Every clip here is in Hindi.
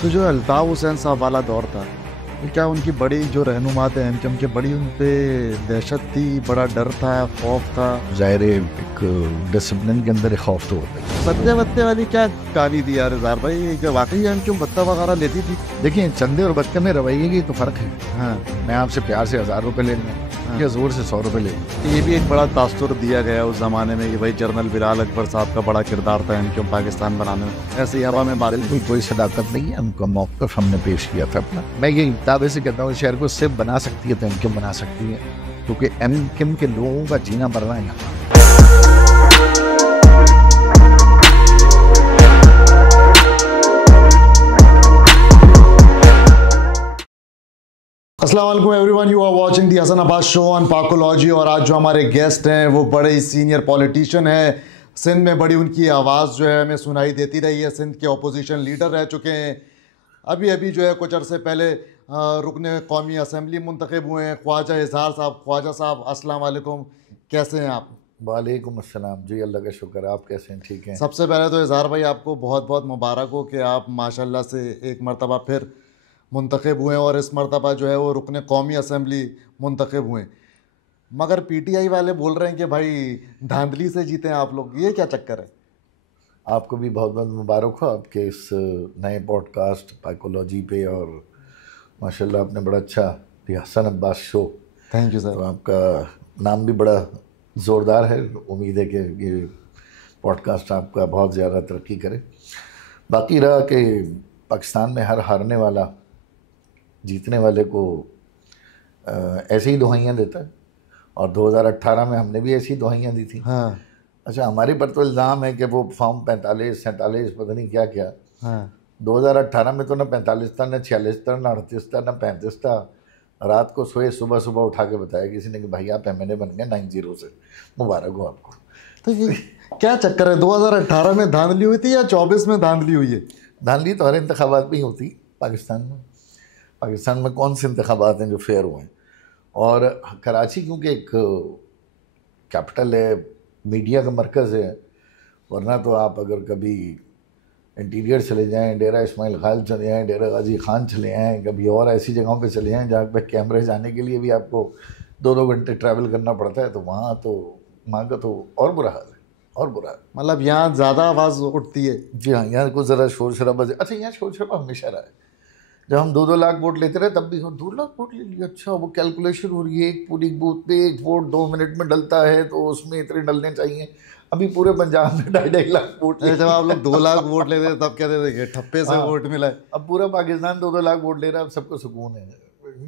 तो जो अल्ताफ हुसैन साहब वाला दौर था, तो क्या उनकी बड़ी जो रहनुमा थे एमकेएम के, बड़ी उन पे दहशत थी, बड़ा डर था, खौफ था? ज़ाहिर है एक डिसिप्लिन के अंदर एक खौफ तो होता है। सत्ते वत्ते वाली क्या कहानी थी यार इज़हार भाई, क्या वाकई एमकेएम भत्ता वगैरह लेती थी? देखिए, चंदे और बच्चे में रवैये की तो फ़र्क है। हाँ मैं आपसे प्यार से 1000 रुपये ले लूँ हाँ। या ज़ोर से 100 रुपये ले लूँ। ये भी एक बड़ा तासुर दिया गया उस ज़माने में कि भाई जनरल बिलाल अकबर साहब का बड़ा किरदार था एमकेएम पाकिस्तान बनाने में। ऐसी हवा में बादल बिल्कुल कोई सदाकत नहीं है, उनका मौक़िफ़ हमने पेश किया था अपना। मैं ये दावे से कहता हूँ, शहर को सिर्फ बना सकती है तो एमकेएम बना सकती है, क्योंकि एमकेएम के लोगों का जीना मरना है यहाँ। अस्सलाम वालेकुम everyone, you are watching the Hasan Abbas show on Pakology. और आज जो हमारे गेस्ट हैं वो बड़े ही सीनियर पॉलिटिशियन हैं। सिंध में बड़ी उनकी आवाज़ जो है हमें सुनाई देती रही है। सिंध के अपोजिशन लीडर रह चुके हैं। अभी अभी जो है कुछ अरसे पहले रुकने कौमी असम्बली मुंतखब हुए हैं ख्वाजा इजहार साहब। ख्वाजा साहब अस्सलाम वालेकुम, कैसे हैं आप? वालेकुम अस्सलाम जी, अल्लाह का शुक्र। आप कैसे हैं? ठीक हैं। सबसे पहले तो इजहार भाई आपको बहुत बहुत मुबारक हो कि आप माशाल्लाह से एक मरतबा फिर मुंतखब हुए और इस मरतबा जो है वो रुकने कौमी असम्बली मुंतखब हुए। मगर पीटीआई वाले बोल रहे हैं कि भाई धांधली से जीते हैं आप लोग, ये क्या चक्कर है? आपको भी बहुत बहुत मुबारक हो आपके इस नए पॉडकास्ट पाइकोलॉजी पे। और माशाल्लाह आपने बड़ा अच्छा the Hasan Abbas show. Thank you तो सर। आपका नाम भी बड़ा ज़ोरदार है। उम्मीद है कि ये पॉडकास्ट आपका बहुत ज़्यादा तरक्की करे। बाकी रहा कि पाकिस्तान में हर हारने वाला जीतने वाले को ऐसे ही दुहाइयाँ देता है, और 2018 में हमने भी ऐसी दुहाइयाँ दी थी। हाँ अच्छा, हमारे पर तो इल्ज़ाम है कि वो फॉर्म 45 47 पता नहीं क्या क्या। हाँ 2018 में तो ना 45 था, ना 46 था, ना 38 था, ना 35 था। रात को सोए, सुबह सुबह उठा के बताया किसी ने कि भाई आप एमएनए बन गए 90 से। मुबारक हो आपको। तो ये क्या चक्कर है? 2018 में धांधली हुई थी या 24 में धांधली हुई है? धांधली तो हर इंतखाबात में ही होती पाकिस्तान में। पाकिस्तान में कौन से इंतखाबात हैं जो फेयर हुए हैं? और कराची क्योंकि एक कैपिटल है, मीडिया का मरकज़ है। वरना तो आप अगर कभी इंटीरियर चले जाएं, डेरा इस्माइल खान चले जाएं, डेरा गाजी खान चले जाएं, कभी और ऐसी जगहों पे चले जाएं जहाँ पे कैमरे जाने के लिए भी आपको 2-2 घंटे ट्रैवल करना पड़ता है, तो वहाँ का तो और बुरा हाल है, और बुरा हाल। मतलब यहाँ ज़्यादा आवाज़ उठती है? जी हाँ, यहाँ कुछ ज़रा शोर शराबा। अच्छा, यहाँ शोर शराबा हमेशा रहा है। जब हम 2-2 लाख वोट लेते रहे तब भी 2 लाख वोट ले लिया। अच्छा, वो कैलकुलेशन हो रही है, एक पूरी बूथ पे एक वोट 2 मिनट में डलता है तो उसमें इतने डलने चाहिए। अभी पूरे पंजाब में 2.5 लाख वोट ले। जब आप लोग 2 लाख वोट लेते थे तब कहते थे कि ठप्पे से वोट मिला है। अब पूरा पाकिस्तान 2-2 लाख वोट ले रहा है, अब सबको सुकून है।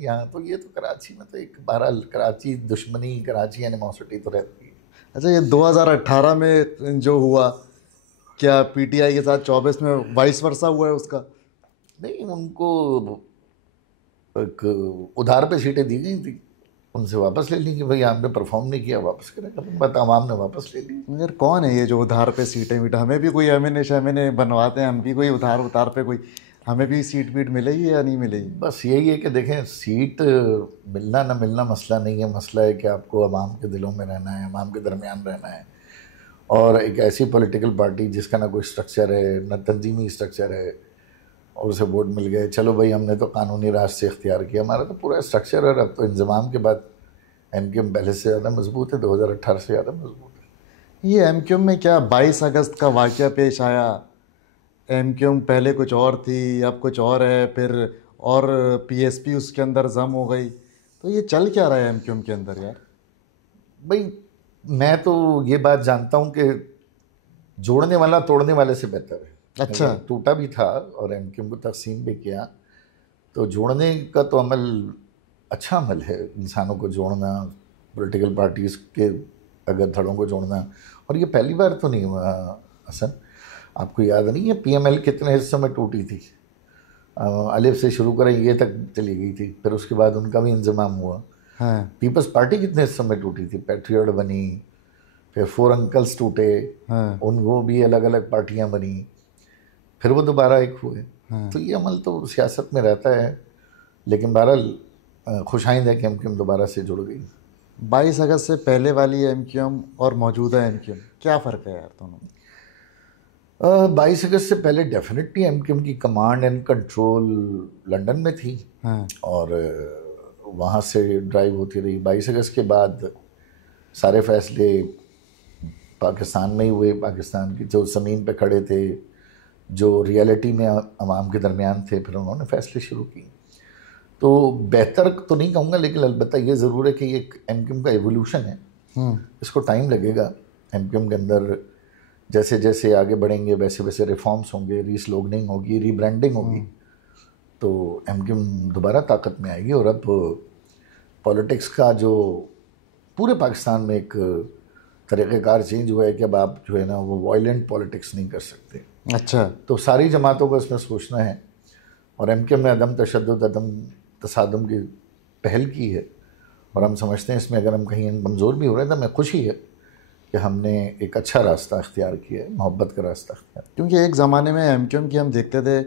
यहाँ तो ये तो कराची में तो एक बहरहाल कराची दुश्मनी, कराची एनिमोसिटी तो रहती है। अच्छा, ये 2018 में जो हुआ, क्या पीटीआई के साथ 24 में वाइस वर्सा हुआ है उसका? नहीं, उनको एक उधार पे सीटें दी गई थी, उनसे वापस ले ली कि भाई आपने परफॉर्म नहीं किया, वापस करेगा। बट आवाम ने वापस ले ली। यार कौन है ये जो उधार पे सीटें वीटें? हमें भी कोई एमएनए शमएनए बनवाते हैं, हम भी कोई उधार उधार पे कोई, हमें भी सीट वीट मिलेगी या नहीं मिलेगी? बस यही है कि देखें, सीट मिलना ना मिलना मसला नहीं है। मसला है कि आपको आवाम के दिलों में रहना है, आवाम के दरमियान रहना है। और एक ऐसी पॉलिटिकल पार्टी जिसका ना कोई स्ट्रक्चर है, ना तंजीमी स्ट्रक्चर है, और उसे वोट मिल गए, चलो भाई हमने तो कानूनी रास्ते इख्तियार किया। हमारा तो पूरा स्ट्रक्चर है। अब तो इंजमाम के बाद एमकेएम पहले से ज़्यादा मजबूत है, 2018 से ज़्यादा मजबूत है। ये एमक्यूएम में क्या 22 अगस्त का वाक़या पेश आया? एमक्यूएम पहले कुछ और थी, अब कुछ और है, फिर और पीएसपी उसके अंदर जम हो गई। तो ये चल क्या रहा है एमक्यूएम के अंदर यार? भाई मैं तो ये बात जानता हूँ कि जोड़ने वाला तोड़ने वाले से बेहतर है। अच्छा। अगर टूटा भी था और एमकेएम को तकसीम भी किया, तो जोड़ने का तो अमल अच्छा अमल है। इंसानों को जोड़ना, पॉलिटिकल पार्टीज़ के अगर धड़ों को जोड़ना। और ये पहली बार तो नहीं हुआ हसन। आपको याद नहीं है पीएमएल कितने हिस्सों में टूटी थी? अलिफ से शुरू करें ये तक चली गई थी, फिर उसके बाद उनका भी इंजमाम हुआ। हाँ पीपल्स पार्टी कितने हिस्सों में टूटी थी? पैट्रियट बनी, फिर 4 अंकल्स टूटे, हाँ वो भी अलग अलग पार्टियां बनी, फिर वो दोबारा एक हुए। हाँ। तो ये अमल तो सियासत में रहता है। लेकिन बहरहाल खुशाइंद है कि एमकेएम दोबारा से जुड़ गई। 22 अगस्त से पहले वाली एमक्यूएम और मौजूदा एमक्यूएम क्या फ़र्क है यार दोनों में? 22 अगस्त से पहले डेफिनेटली एमक्यूएम की कमांड एंड कंट्रोल लंदन में थी। हाँ। और वहाँ से ड्राइव होती रही। 22 अगस्त के बाद सारे फैसले पाकिस्तान में ही हुए। पाकिस्तान की जो ज़मीन पे खड़े थे, जो रियलिटी में अवाम के दरमियान थे, फिर उन्होंने फैसले शुरू किए। तो बेहतर तो नहीं कहूँगा, लेकिन अलबत्ता ये ज़रूर है कि ये एमक्यूएम का एवोल्यूशन है। इसको टाइम लगेगा। एमक्यूएम के अंदर जैसे जैसे आगे बढ़ेंगे वैसे वैसे रिफॉर्म्स होंगे, रीस्लोगनिंग होगी, रीब्रांडिंग होगी, तो एमक्यूएम दोबारा ताकत में आएगी। और अब पॉलिटिक्स का जो पूरे पाकिस्तान में एक तरीक़ेकार चेंज हुआ है कि अब आप जो है ना वो वायलेंट पॉलिटिक्स नहीं कर सकते। अच्छा। तो सारी जमातों को इसमें सोचना है। और एमक्यूएम ने अदम तशद्दुद, अदम तसादुम की पहल की है। और हम समझते हैं इसमें अगर हम कहीं कमज़ोर भी हो रहे हैं तो हमें खुशी है कि हमने एक अच्छा रास्ता अख्तियार किया है, मोहब्बत का रास्ता अख्तियार। क्योंकि एक ज़माने में एमक्यूएम की हम देखते थे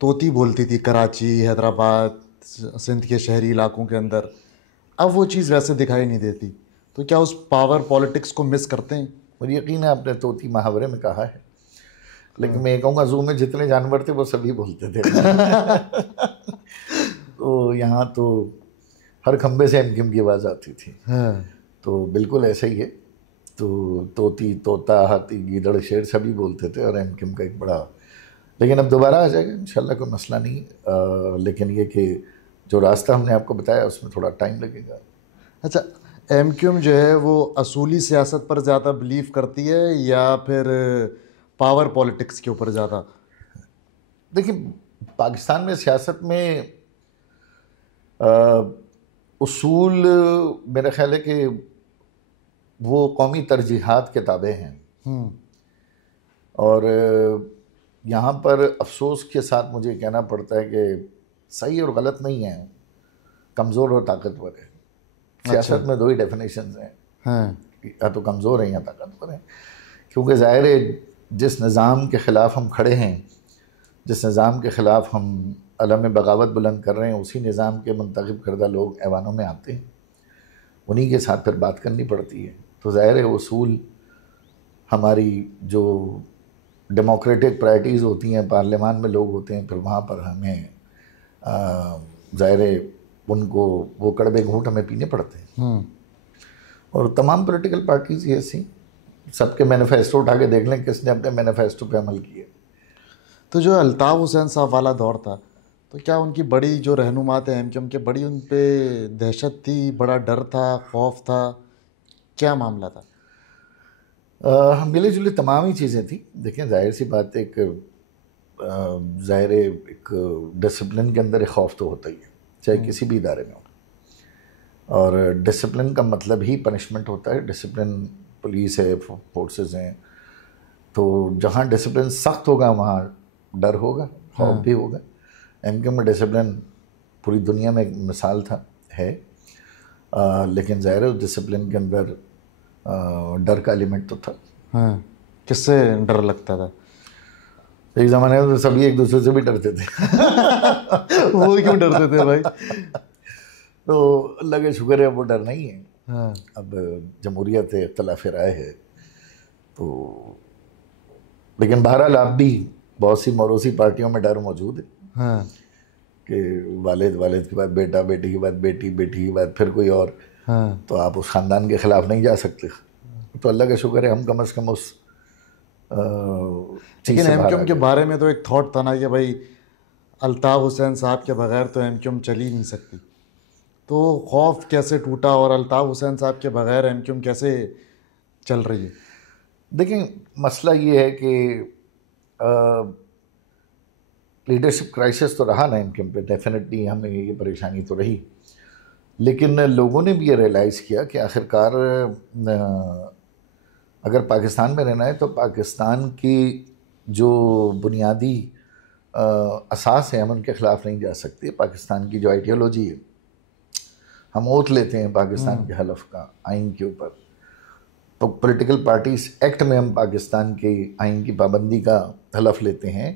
तोती बोलती थी कराची, हैदराबाद, सिंध के शहरी इलाकों के अंदर। अब वो चीज़ वैसे दिखाई नहीं देती। तो क्या उस पावर पॉलिटिक्स को मिस करते हैं? और यकीन है आपने तोती मुहावरे में कहा है, लेकिन मैं कहूँगा ज़ू में जितने जानवर थे वो सभी बोलते थे। तो यहाँ तो हर खम्बे से एमक्यूएम की आवाज़ आती थी। हाँ। तो बिल्कुल ऐसा ही है। तो तोती, तोता, हाथी, गीदड़, शेर सभी बोलते थे। और एमक्यूएम का एक बड़ा, लेकिन अब दोबारा आ जाएगा इंशाल्लाह, कोई मसला नहीं। लेकिन ये कि जो रास्ता हमने आपको बताया उसमें थोड़ा टाइम लगेगा। अच्छा, एमक्यूएम जो है वो असूली सियासत पर ज़्यादा बिलीव करती है या फिर पावर पॉलिटिक्स के ऊपर ज़्यादा? देखिए, पाकिस्तान में सियासत में उसूल मेरा ख्याल है कि वो कौमी तरजीहात के ताबे हैं। और यहाँ पर अफसोस के साथ मुझे कहना पड़ता है कि सही और गलत नहीं है, कमज़ोर और ताकतवर है। सियासत में दो ही डेफिनेशंस हैं। हाँ। या तो कमज़ोर है या ताकतवर है। क्योंकि ज़ाहिर है जिस निज़ाम के ख़िलाफ़ हम खड़े हैं, जिस निज़ाम के ख़िलाफ़ हम अलम बगावत बुलंद कर रहे हैं, उसी निज़ाम के मुंतखब करदा लोग ऐवानों में आते हैं, उन्हीं के साथ फिर बात करनी पड़ती है। तो ज़ाहिर है उसूल हमारी जो डेमोक्रेटिक प्रायरिटीज़ होती हैं, पार्लियामान में लोग होते हैं, फिर वहाँ पर हमें ज़ाहिर है उनको वो कड़वे घूंट हमें पीने पड़ते हैं। और तमाम पॉलिटिकल पार्टीज़ ये ऐसी, सबके मैनिफेस्टो उठा के देख लें किसने अपने मैनिफेस्टो पे अमल किए। तो जो अल्ताफ़ हुसैन साहब वाला दौर था, तो क्या उनकी बड़ी जो रहनुमा थे एमक्यूएम के, बड़ी उन पे दहशत थी, बड़ा डर था, खौफ था, क्या मामला था? मिले जुले तमाम ही चीज़ें थी। देखें, जाहिर सी बात है, ज़ाहिर एक डिसिप्लिन के अंदर एक खौफ तो होता ही है, चाहे किसी भी इदारे में हो। और डिसिप्लिन का मतलब ही पनिशमेंट होता है। डिसिप्लिन पुलिस है, फोर्सेस हैं, तो जहाँ डिसिप्लिन सख्त होगा वहाँ डर होगा, खौफ भी होगा। एमक्यूएम में डिसिप्लिन पूरी दुनिया में एक मिसाल था, है। लेकिन ज़ाहिर है उस डिसिप्लिन के अंदर डर का एलिमेंट तो था। हाँ। किससे डर लगता था? एक ज़माने में तो सभी एक दूसरे से भी डरते थे। वो क्यों डरते थे भाई? तो अल्लाह का शुक्र है वो डर नहीं है। हाँ। अब जमहूरियत है, इख्तिलाफ राय है, तो लेकिन बहरहाल आप भी बहुत सी मौरूसी पार्टियों में डर मौजूद है। हाँ। कि वालिद के बाद बेटा, बेटी के बाद बेटी, बेटी के बाद फिर कोई और। हाँ। तो आप उस ख़ानदान के ख़िलाफ़ नहीं जा सकते। तो अल्लाह का शुक्र है हम कम अज़ कम उस लेकिन एमक्यूएम के बारे में तो एक थॉट था ना कि भाई अल्ताफ़ हुसैन साहब के बगैर तो एमक्यूएम चल ही नहीं सकती। तो खौफ कैसे टूटा और अल्ताफ़ हुसैन साहब के बगैर एमक्यूएम कैसे चल रही है? देखिए, मसला ये है कि लीडरशिप क्राइसिस तो रहा ना एमक्यूएम पे, डेफिनेटली हमें ये परेशानी तो रही। लेकिन लोगों ने भी ये रियलाइज़ किया कि आखिरकार अगर पाकिस्तान में रहना है तो पाकिस्तान की जो बुनियादी असास है हम उनके ख़िलाफ़ नहीं जा सकते। पाकिस्तान की जो आइडियोलॉजी है, हम ओथ लेते हैं पाकिस्तान के हलफ का आइन के ऊपर, तो पॉलिटिकल पार्टीज़ एक्ट में हम पाकिस्तान के आइन की पाबंदी का हलफ लेते हैं,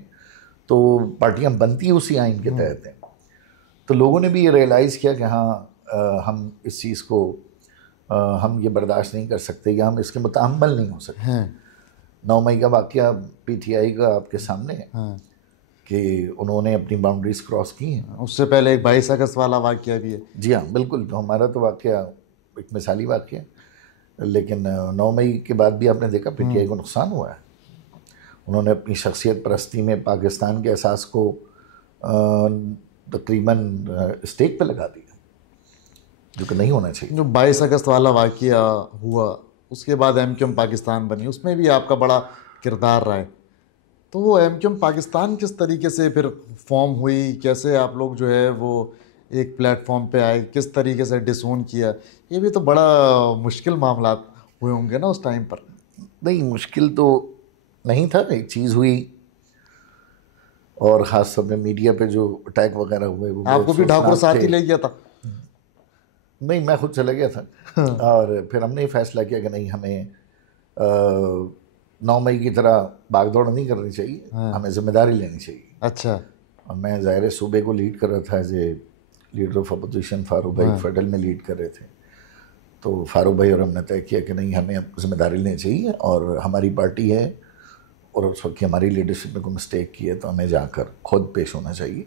तो पार्टियां बनती उसी आइन के तहत हैं। तो लोगों ने भी ये रियलाइज़ किया कि हाँ हम इस चीज़ को हम ये बर्दाश्त नहीं कर सकते या हम इसके मुताहम्मल नहीं हो सकते। 9 मई का वाकया पीटीआई का आपके सामने है हाँ। कि उन्होंने अपनी बाउंड्रीज क्रॉस की हैं। उससे पहले एक 22 अगस्त वाला वाकया भी है। जी हाँ, बिल्कुल। तो हमारा तो वाकया एक मिसाली वाकया, लेकिन 9 मई के बाद भी आपने देखा पीटीआई को नुकसान हुआ है। उन्होंने अपनी शख्सियत परस्ती में पाकिस्तान के एहसास को तकरीबन स्टेक पे लगा दिया, जो कि नहीं होना चाहिए। जो 22 अगस्त वाला वाकया हुआ उसके बाद एमक्यूएम पाकिस्तान बनी, उसमें भी आपका बड़ा किरदार रहा है। तो वो एमक्यूएम पाकिस्तान किस तरीके से फिर फॉर्म हुई, कैसे आप लोग जो है वो एक प्लेटफॉर्म पे आए, किस तरीके से डिसोन किया, ये भी तो बड़ा मुश्किल मामला हुए होंगे ना उस टाइम पर। नहीं, मुश्किल तो नहीं था, एक चीज़ हुई, और ख़ास तौर पे मीडिया पे जो अटैक वगैरह हुए वो आपको भी ठाकुर साथ ही ले गया था? नहीं, मैं खुद चला गया था। और फिर हमने ये फैसला किया कि नहीं, हमें 9 मई की तरह भागदौड़ नहीं करनी चाहिए, हमें जिम्मेदारी लेनी चाहिए। अच्छा। और मैं ज़ाहिर सूबे को लीड कर रहा था, as a leader of opposition. Farooq भाई फेडरल में लीड कर रहे थे। तो फारूक भाई और हमने तय किया कि नहीं, हमें अब जिम्मेदारी लेनी चाहिए, और हमारी पार्टी है और उस वक्त की हमारी लीडरशिप में कोई मिस्टेक की है तो हमें जाकर खुद पेश होना चाहिए,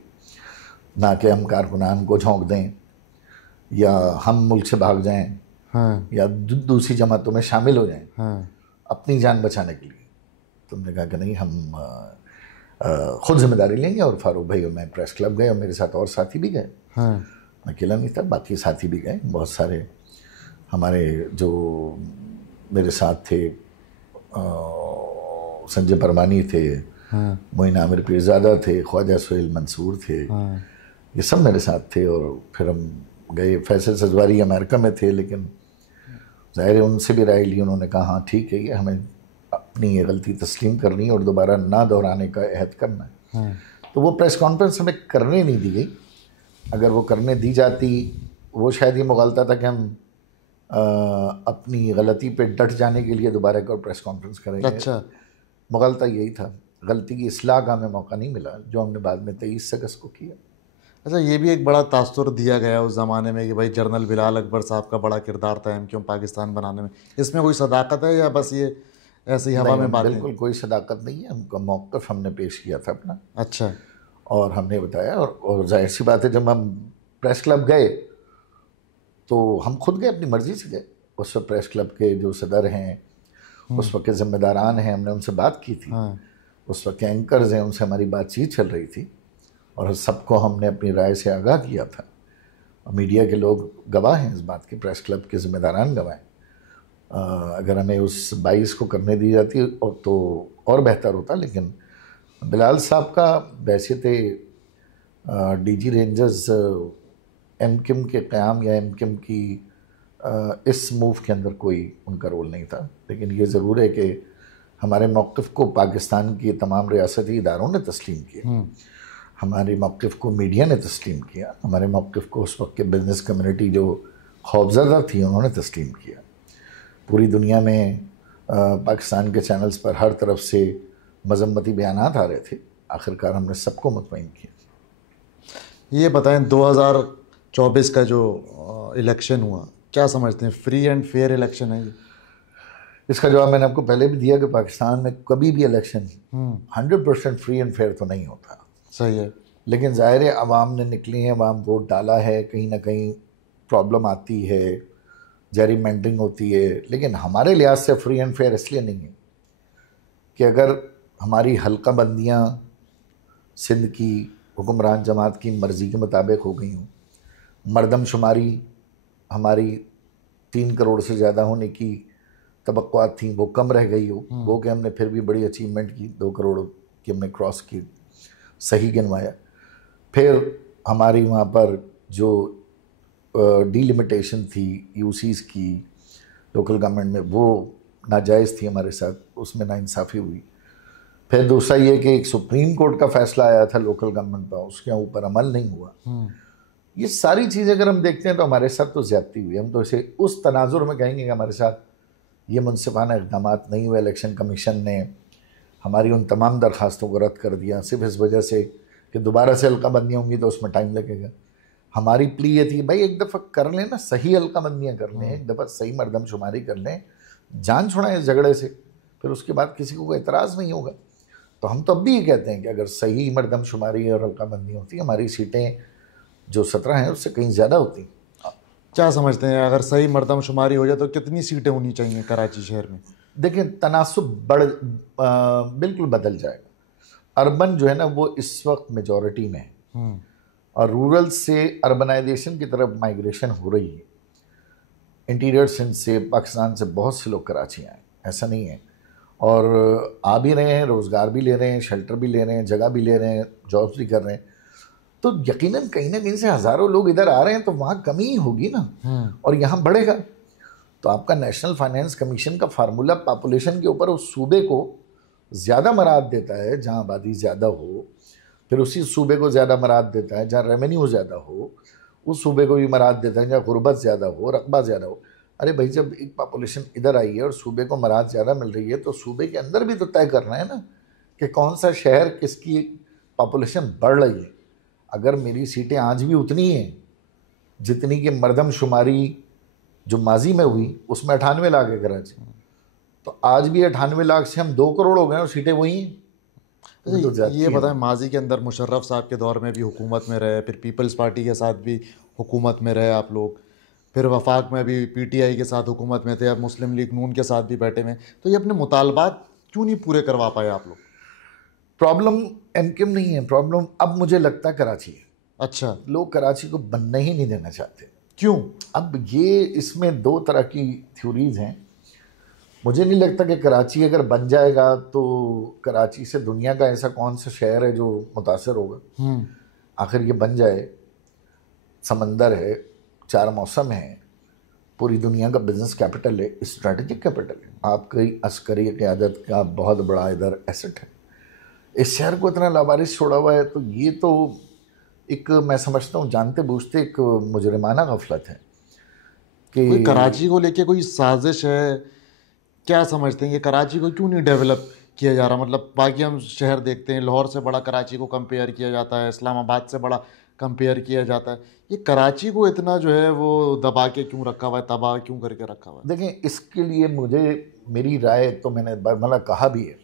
ना कि हम कारकुनान को झोंक दें या हम मुल्क से भाग जाएं, हाँ। या दूसरी जमातों में शामिल हो जाएं, हाँ। अपनी जान बचाने के लिए। तो हमने कहा कि नहीं, हम खुद जिम्मेदारी लेंगे। और फारूक भाई और मैं प्रेस क्लब गए, और मेरे साथ और साथी भी गए। हाँ। मैं अकेला नहीं था, बाकी साथी भी गए। बहुत सारे हमारे जो मेरे साथ थे, संजय परमानी थे, हाँ। मोइन आमिर पीरजादा थे, ख्वाजा सुहेल मंसूर थे, हाँ। ये सब मेरे साथ थे। और फिर हम गए। फैसल सजवारी अमेरिका में थे, लेकिन ज़ाहिर है उनसे भी राय ली। उन्होंने कहा हाँ ठीक है, ये हमें अपनी ये गलती तस्लीम करनी है और दोबारा ना दोहराने का अहद करना है। हाँ। तो वो प्रेस कॉन्फ्रेंस हमें करने नहीं दी गई। अगर वो करने दी जाती, वो शायद ये मुगालता था कि हम अपनी गलती पे डट जाने के लिए दोबारा एक और प्रेस कॉन्फ्रेंस करेंगे। अच्छा। मुगालता यही था, गलती की इसलाह का हमें मौका नहीं मिला, जो हमने बाद में 23 अगस्त को किया। अच्छा, ये भी एक बड़ा तासुर दिया गया उस ज़माने में कि भाई जनरल बिलाल अकबर साहब का बड़ा किरदार था एमक्यूएम पाकिस्तान बनाने में। इसमें कोई सदाकत है या बस ये ऐसे ही हवा में बातें? बिल्कुल कोई सदाकत नहीं है। हमका मौक़िफ़ हमने पेश किया था अपना। अच्छा। और हमने बताया, और जाहिर सी बात है, जब हम प्रेस क्लब गए तो हम खुद गए, अपनी मर्ज़ी से गए। उस वक्त प्रेस क्लब के जो सदर हैं, उस वक्त के ज़िम्मेदारान हैं, हमने उनसे बात की थी। हाँ। उस वक्त के एंकर्स हैं, उनसे हमारी बातचीत चल रही थी, और सबको हमने अपनी राय से आगाह किया था। और मीडिया के लोग गवाह हैं इस बात के, प्रेस क्लब के ज़िम्मेदारान गवाह हैं। अगर हमें उस 22 को करने दी जाती तो और बेहतर होता। लेकिन बिलाल साहब का वैसे थे डीजी रेंजर्स एमक्यूएम के क़याम या एमक्यूएम की इस मूव के अंदर कोई उनका रोल नहीं था। लेकिन ये ज़रूर है कि हमारे मौक़िफ़ को पाकिस्तान की तमाम रियासती इदारों ने तस्लीम किया, हमारे मौक़िफ़ को मीडिया ने तस्लीम किया, हमारे मौक़िफ़ को उस वक्त के बिज़नेस कम्युनिटी जो खौफज़दा थी उन्होंने तस्लीम किया। पूरी दुनिया में पाकिस्तान के चैनल्स पर हर तरफ से मज़म्मती बयानात आ रहे थे। आखिरकार हमने सबको मुतमईन किया। ये बताएं, 2024 का जो इलेक्शन हुआ, क्या समझते हैं, फ्री एंड फेयर इलेक्शन है ये? इसका जवाब मैंने आपको पहले भी दिया कि पाकिस्तान में कभी भी इलेक्शन 100% फ्री एंड फेयर तो नहीं होता। सही है। लेकिन ज़ाहिर है अवाम ने निकली है, अवाम वोट डाला है, कहीं ना कहीं प्रॉब्लम आती है, जेरीमेंडरिंग होती है। लेकिन हमारे लिहाज से फ्री एंड फेयर इसलिए नहीं है कि अगर हमारी हल्का बंदियाँ सिंध की हुक्मरान जमात की मर्ज़ी के मुताबिक हो गई हों, मरदमशुमारी हमारी 3 करोड़ से ज़्यादा होने की तवक्कुआत थी वो कम रह गई हो, वो कि हमने फिर भी बड़ी अचीवमेंट की, 2 करोड़ की हमने क्रॉस की, सही गिनवाया। फिर हमारी वहाँ पर जो डिलिमिटेशन थी यूसीज़ की लोकल गवर्नमेंट में, वो नाजायज़ थी हमारे साथ, उसमें नाइंसाफ़ी हुई। फिर दूसरा ये कि एक सुप्रीम कोर्ट का फ़ैसला आया था लोकल गवर्नमेंट पर, उसके ऊपर अमल नहीं हुआ। ये सारी चीज़ें अगर हम देखते हैं तो हमारे साथ तो ज़्यादती हुई। हम तो इसे उस तनाजुर में कहेंगे कि हमारे साथ ये मुनसिफाना इक़दाम नहीं हुए। इलेक्शन कमीशन ने हमारी उन तमाम दरख्वास्तों को रद्द कर दिया सिर्फ इस वजह से कि दोबारा से हल्का बंदियाँ होंगी तो उसमें टाइम लगेगा। हमारी प्ली ये थी, भाई एक दफ़ा कर लें ना, सही हल्का बंदियाँ कर लें, एक दफ़ा सही मरदमशुमारी कर लें, जान छुड़ाएं इस झगड़े से, फिर उसके बाद किसी को कोई एतराज़ नहीं होगा। तो हम तो अब भी ये कहते हैं कि अगर सही मरदमशुमारी और हल्काबंदी होती, हमारी सीटें जो 17 हैं उससे कहीं ज़्यादा होती। क्या समझते हैं अगर सही मर्दमशुमारी हो जाए तो कितनी सीटें होनी चाहिए कराची शहर में? देखिए, तनासुब बिल्कुल बदल जाएगा। अर्बन जो है ना वो इस वक्त मेजॉरिटी में है और रूरल से अर्बनाइजेशन की तरफ माइग्रेशन हो रही है। इंटीरियर सिंध से, पाकिस्तान से बहुत से लोग कराची आए, ऐसा नहीं है, और आ भी रहे हैं, रोज़गार भी ले रहे हैं, शेल्टर भी ले रहे हैं, जगह भी ले रहे हैं, जॉब्स भी कर रहे हैं। तो यकीनन कहीं ना कहीं से हज़ारों लोग इधर आ रहे हैं, तो वहाँ कमी ही होगी ना, और यहाँ बढ़ेगा। तो आपका नेशनल फाइनेंस कमीशन का फार्मूला पॉपुलेशन के ऊपर उस सूबे को ज़्यादा मराद देता है जहाँ आबादी ज़्यादा हो, फिर उसी सूबे को ज़्यादा मराद देता है जहाँ रेवेन्यू ज़्यादा हो, उस सूबे को भी मराद देता है जहाँ गुर्बत ज़्यादा हो, रकबा ज़्यादा हो। अरे भाई, जब एक पॉपुलेशन इधर आई है और सूबे को मराद ज़्यादा मिल रही है, तो सूबे के अंदर भी तो तय करना है ना कि कौन सा शहर किसकी पॉपुलेशन बढ़ रही है। अगर मेरी सीटें आज भी उतनी हैं जितनी कि मरदमशुमारी जो माजी में हुई उसमें 98 लाख है कराची, तो आज भी 98 लाख से हम 2 करोड़ हो गए और सीटें वही हैं। तो ये बताएं, माजी के अंदर मुशर्रफ साहब के दौर में भी हुकूमत में रहे, फिर पीपल्स पार्टी के साथ भी हुकूमत में रहे आप लोग, फिर वफाक में भी पीटीआई के साथ हुकूमत में थे, अब मुस्लिम लीग नून के साथ भी बैठे हुए। तो ये अपने मुतालबात क्यों नहीं पूरे करवा पाए आप लोग? प्रॉब्लम एमकेएम नहीं है, प्रॉब्लम अब मुझे लगता है कराची है। अच्छा, लोग कराची को बनने ही नहीं देना चाहते। क्यों? अब ये इसमें 2 तरह की थ्योरीज हैं। मुझे नहीं लगता कि कराची अगर बन जाएगा तो कराची से दुनिया का ऐसा कौन सा शहर है जो मुतासर होगा। आखिर ये बन जाए, समंदर है, 4 मौसम है, पूरी दुनिया का बिजनेस कैपिटल है, स्ट्रेटजिक कैपिटल है, आपकी अस्करी क़यादत का बहुत बड़ा इधर एसेट है। इस शहर को इतना लावारिस छोड़ा हुआ है, तो ये तो एक, मैं समझता हूँ जानते बूझते एक मुजरिमाना गफलत है कि कोई कराची को लेके कोई साजिश है? क्या समझते हैं कि कराची को क्यों नहीं डेवलप किया जा रहा? मतलब बाकी हम शहर देखते हैं, लाहौर से बड़ा कराची को कंपेयर किया जाता है, इस्लामाबाद से बड़ा कंपेयर किया जाता है, ये कराची को इतना जो है वो दबा के क्यों रखा हुआ है, तबाह क्यों करके रखा हुआ है? देखें, इसके लिए मेरी राय तो मैंने बरमला कहा भी है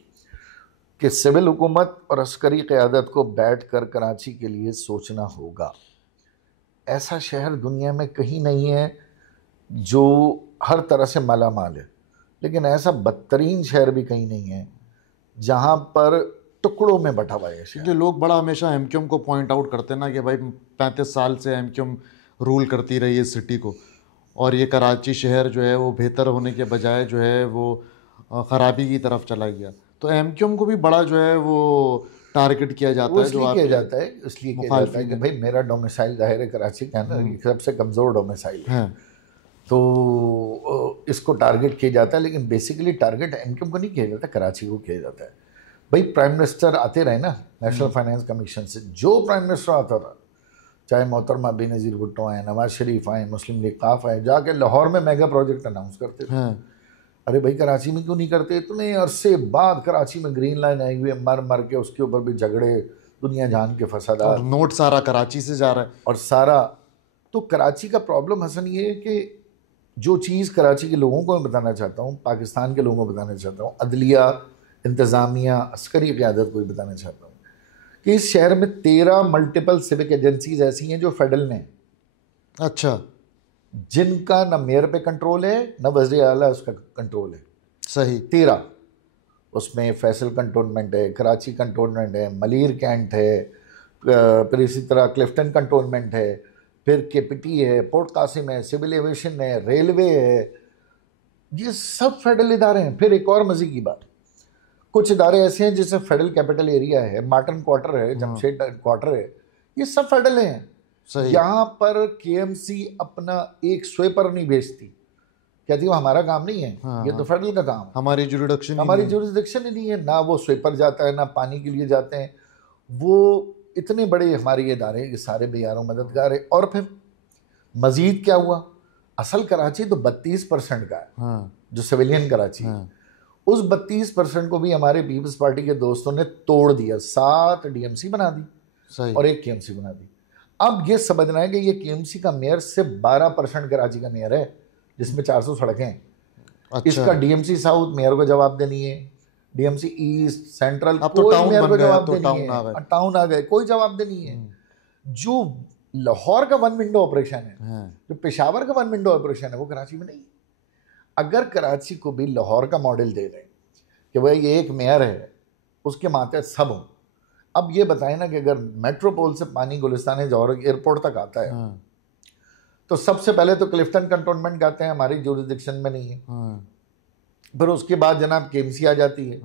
कि सिविल हुकूमत और अस्करी क़यादत को बैठ कर कराची के लिए सोचना होगा। ऐसा शहर दुनिया में कहीं नहीं है जो हर तरह से माला माल है, लेकिन ऐसा बदतरीन शहर भी कहीं नहीं है जहाँ पर टुकड़ों में बटा हुआ है। क्योंकि लोग बड़ा हमेशा एमक्यूएम को पॉइंट आउट करते हैं ना कि भाई 35 साल से एमक्यूएम रूल करती रही है सिटी को, और ये कराची शहर जो है वो बेहतर होने के बजाय जो है वो ख़राबी की तरफ चला गया। तो एमक्यूएम को भी बड़ा जो है वो टारगेट किया जाता है। इसलिए किया जाता है कि भाई मेरा डोमिसाइल ज़ाहिर है कराची का ना, सबसे कमज़ोर डोमिसाइल है, तो इसको टारगेट किया जाता है। लेकिन बेसिकली टारगेट एमक्यूएम को नहीं किया जाता, कराची को किया जाता है। भाई प्राइम मिनिस्टर आते रहे ना नेशनल फाइनेंस कमीशन से, जो प्राइम मिनिस्टर आता था, चाहे मोहतरमा बेनज़ीर भुट्टो आए, नवाज शरीफ आए, मुस्लिम लीग काफ आए, जाके लाहौर में मेगा प्रोजेक्ट अनाउंस करते थे। अरे भाई कराची में क्यों नहीं करते? इतने अरसे बाद कराची में ग्रीन लाइन आई हुई है, मर मर के उसके ऊपर भी झगड़े, दुनिया जान के फसादात, और नोट सारा कराची से जा रहा है और सारा। तो कराची का प्रॉब्लम हसन ये है कि जो चीज़ कराची के लोगों को मैं बताना चाहता हूँ, पाकिस्तान के लोगों को बताना चाहता हूँ, अदलिया, इंतज़ामिया, अस्करी क़यादत को भी बताना चाहता हूँ कि इस शहर में 13 मल्टीपल सिविक एजेंसीज ऐसी हैं जो फेडरल में। अच्छा, जिनका न मेयर पे कंट्रोल है न वज़ीर आला उसका कंट्रोल है। सही, 13। उसमें फैसल कंटोनमेंट है, कराची कंटोनमेंट है, मलीर कैंट है, फिर इसी तरह क्लिफ्टन कंटोनमेंट है, फिर केपीटी है, पोर्ट कासिम है, सिविल एविएशन है, रेलवे है, ये सब फेडरल इदारे हैं। फिर एक और मज़े की बात, कुछ इदारे ऐसे हैं जैसे फेडरल कैपिटल एरिया है, मार्टन क्वार्टर है, जमशेद क्वार्टर है, ये सब फेडरल हैं। यहाँ पर केएमसी अपना एक स्वेपर नहीं भेजती, कहती वो हमारा काम नहीं है, ये तो फेडरल का काम है, हमारी जुरिडिक्शन ही नहीं है। ना वो स्वेपर जाता है, ना पानी के लिए जाते हैं। वो इतने बड़े हमारे इदारे, ये सारे बेयारों मददगार है। और फिर मजीद क्या हुआ, असल कराची तो 32% का है, जो सिविलियन कराची है, उस 32% को भी हमारे पीपल्स पार्टी के दोस्तों ने तोड़ दिया। 7 डीएमसी बना दी और 1 केएमसी बना दी। अब ये समझना है कि ये केएमसी का मेयर सिर्फ 12% कराची का मेयर है, जिसमें 400 सड़कें हैं। अच्छा। इसका डीएमसी साउथ मेयर को जवाब देनी है, डीएमसी ईस्ट सेंट्रल, अब तो कोई टाउन मेयर बन को गया, जवाब तो देनी टाउन है। आ गए। टाउन आ गए, कोई जवाब देनी है। जो लाहौर का वन विंडो ऑपरेशन है, जो पेशावर का वन विंडो ऑपरेशन है, वो कराची में नहीं। अगर कराची को भी लाहौर का मॉडल दे दें कि भाई ये एक मेयर है, उसके मातहत सब हो। अब ये बताएं ना कि अगर मेट्रोपोल से पानी गुलिस्तान जौहर एयरपोर्ट तक आता है, तो सबसे पहले तो क्लिफ्टन कंटोनमेंट कहते हैं, हमारी जुरिडिक्शन में नहीं है। फिर उसके बाद जनाब केएमसी आ जाती है,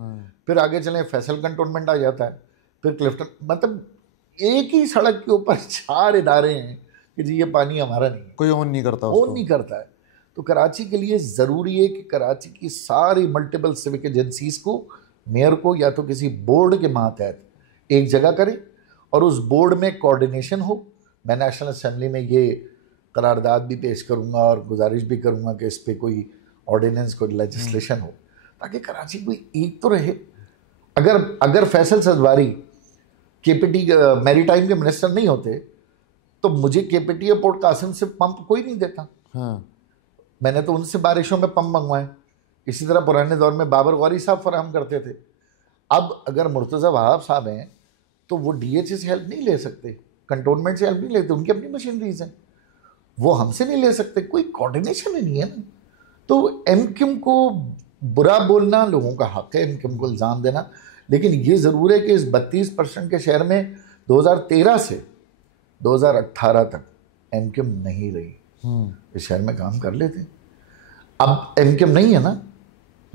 फिर आगे चलें फैसल कंटोनमेंट आ जाता है, फिर क्लिफ्टन, मतलब एक ही सड़क के ऊपर 4 इदारे हैं कि जी ये पानी हमारा नहीं है, कोई ऑन नहीं करता, ऑन नहीं करता है। तो कराची के लिए ज़रूरी है कि कराची की सारी मल्टीपल सिविक एजेंसीज को, मेयर को या तो किसी बोर्ड के मातहत एक जगह करें और उस बोर्ड में कोऑर्डिनेशन हो। मैं नेशनल असेंबली में ये करारदाद भी पेश करूँगा और गुजारिश भी करूँगा कि इस पर कोई ऑर्डिनेंस, कोई लेजिस्लेशन हो, ताकि कराची कोई एक तो रहे। अगर फैसल सजवारी केपीटी मैरीटाइम के मिनिस्टर नहीं होते तो मुझे केपीटी और पोर्ट कासिम से पंप कोई नहीं देता। मैंने तो उनसे बारिशों में पंप मंगवाए। इसी तरह पुराने दौर में बाबर गौरी साहब फराहम करते थे। अब अगर मुर्तज़ा वहाब साहब हैं तो वो डीएचए से हेल्प नहीं ले सकते, कंटोनमेंट से हेल्प नहीं लेते, उनकी अपनी मशीनरीज हैं, वो हमसे नहीं ले सकते। कोई कोऑर्डिनेशन ही नहीं है ना। तो एमक्यूम को बुरा बोलना लोगों का हक है, एमक्यूम को इल्ज़ाम देना, लेकिन ये ज़रूर है कि इस 32% के शहर में 2013 से 2018 तक एमक्यूम नहीं रही। इस शहर में काम कर लेते। अब एमक्यूम नहीं है ना,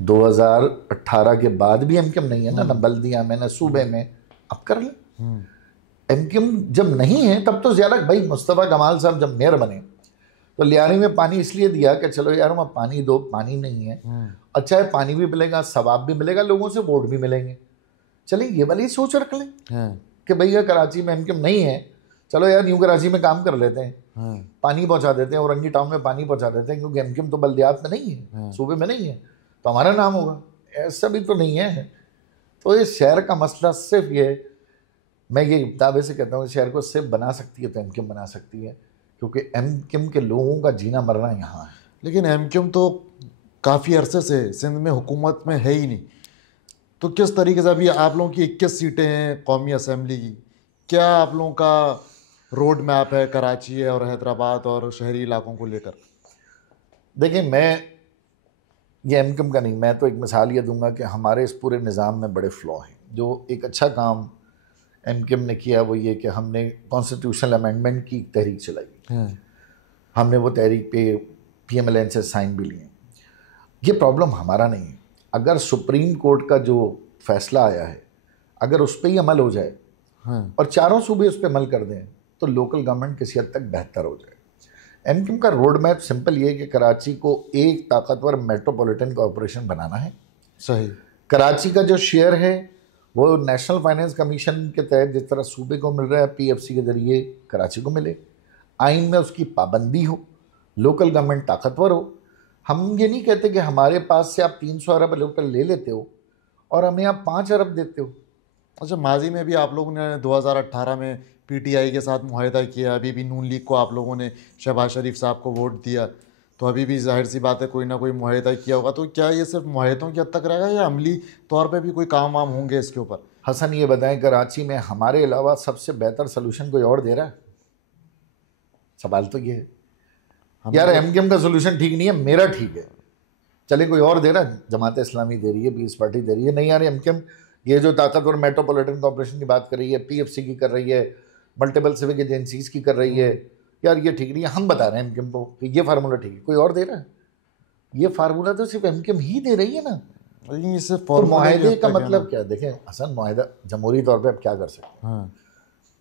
2018 के बाद भी एमक्यूम नहीं है ना बल्दिया में, ना सूबे में, अब कर लें। एमक्यूम जब नहीं है तब तो ज़्यादा, भाई मुस्तफ़ा कमाल साहब जब मेयर बने तो लियारी में पानी इसलिए दिया कि चलो यार वहाँ पानी दो, पानी नहीं है, अच्छा है पानी भी मिलेगा, सवाब भी मिलेगा, लोगों से वोट भी मिलेंगे। चलिए ये वाली सोच रख लें कि भैया कराची में एमक्यूम नहीं है, चलो यार न्यू कराची में काम कर लेते हैं, पानी पहुंचा देते हैं, औरंगी टाउन में पानी पहुंचा देते हैं, क्योंकि एमक्यूम तो बल्दियात में नहीं है, सूबे में नहीं है, तो हमारा नाम होगा। ऐसा भी तो नहीं है। तो इस शहर का मसला सिर्फ ये, मैं ये दावे से कहता हूँ, इस शहर को सिर्फ बना सकती है तो एमक्यूम बना सकती है, क्योंकि एमक्यूम के लोगों का जीना मरना यहाँ है। लेकिन एमक्यूम तो काफ़ी अरसे से सिंध में हुकूमत में है ही नहीं, तो किस तरीके से, अभी आप लोगों की 21 सीटें हैं कौमी असम्बली की, क्या आप लोगों का रोड मैप है कराची और हैदराबाद और शहरी इलाकों को लेकर? देखिए, मैं ये एमक्यूम का नहीं, मैं तो एक मिसाल ये दूंगा कि हमारे इस पूरे निज़ाम में बड़े फ्लॉ हैं। जो एक अच्छा काम एमक्यूम ने किया वो ये कि हमने कॉन्स्टिट्यूशनल अमेंडमेंट की तहरीक चलाई, हमने वो तहरीक पे PMLN से साइन भी लिए। ये प्रॉब्लम हमारा नहीं है। अगर सुप्रीम कोर्ट का जो फैसला आया है, अगर उस पर ही अमल हो जाए और चारों सूबे उस पर अमल कर दें तो लोकल गवर्नमेंट किसी हद तक बेहतर हो जाए। एमक्यूम का रोड मैप सिंपल ये है कि कराची को एक ताकतवर मेट्रोपॉलिटन कॉरपोरेशन बनाना है। सही। कराची का जो शेयर है वो नेशनल फाइनेंस कमीशन के तहत जिस तरह सूबे को मिल रहा है PFC के ज़रिए कराची को मिले, आइन में उसकी पाबंदी हो, लोकल गवर्नमेंट ताकतवर हो। हम ये नहीं कहते कि हमारे पास से आप 300 अरब रुपये ले लेते हो और हमें आप 5 अरब देते हो। अच्छा, माजी में भी आप लोगों ने 2018 में PTI के साथ मुआहदा किया, अभी भी नून लीग को आप लोगों ने शहबाज शरीफ साहब को वोट दिया, तो अभी भी जाहिर सी बात है कोई ना कोई मुआहदा किया होगा। तो क्या ये सिर्फ मुआहदों की हद तक रहेगा या अमली तौर पे भी कोई काम वाम होंगे इसके ऊपर? हसन ये बताएं, कराची में हमारे अलावा सबसे बेहतर सोल्यूशन कोई और दे रहा है? सवाल तो ये है यार, एमक्यूम का सोल्यूशन ठीक नहीं है, मेरा ठीक है, चले कोई और दे रहा है, जमात इस्लामी दे रही है, पीस पार्टी दे रही है, नहीं यार एमक्यूम ये जो ताकतवर मेट्रोपॉलिटन कॉर्पोरेशन की बात कर रही है, PFC की कर रही है, मल्टीपल सिविक एजेंसीज की कर रही है, यार ये ठीक नहीं है। हम बता रहे हैं एमक्यूम को कि ये फार्मूला ठीक है, कोई और दे रहा है? ये फार्मूला तो सिर्फ एमक्यूम ही दे रही है ना। तो मुआहदे का मतलब क्या? देखें हसन, मुआहदा जमहूरी तौर पे आप क्या कर सकते हैं?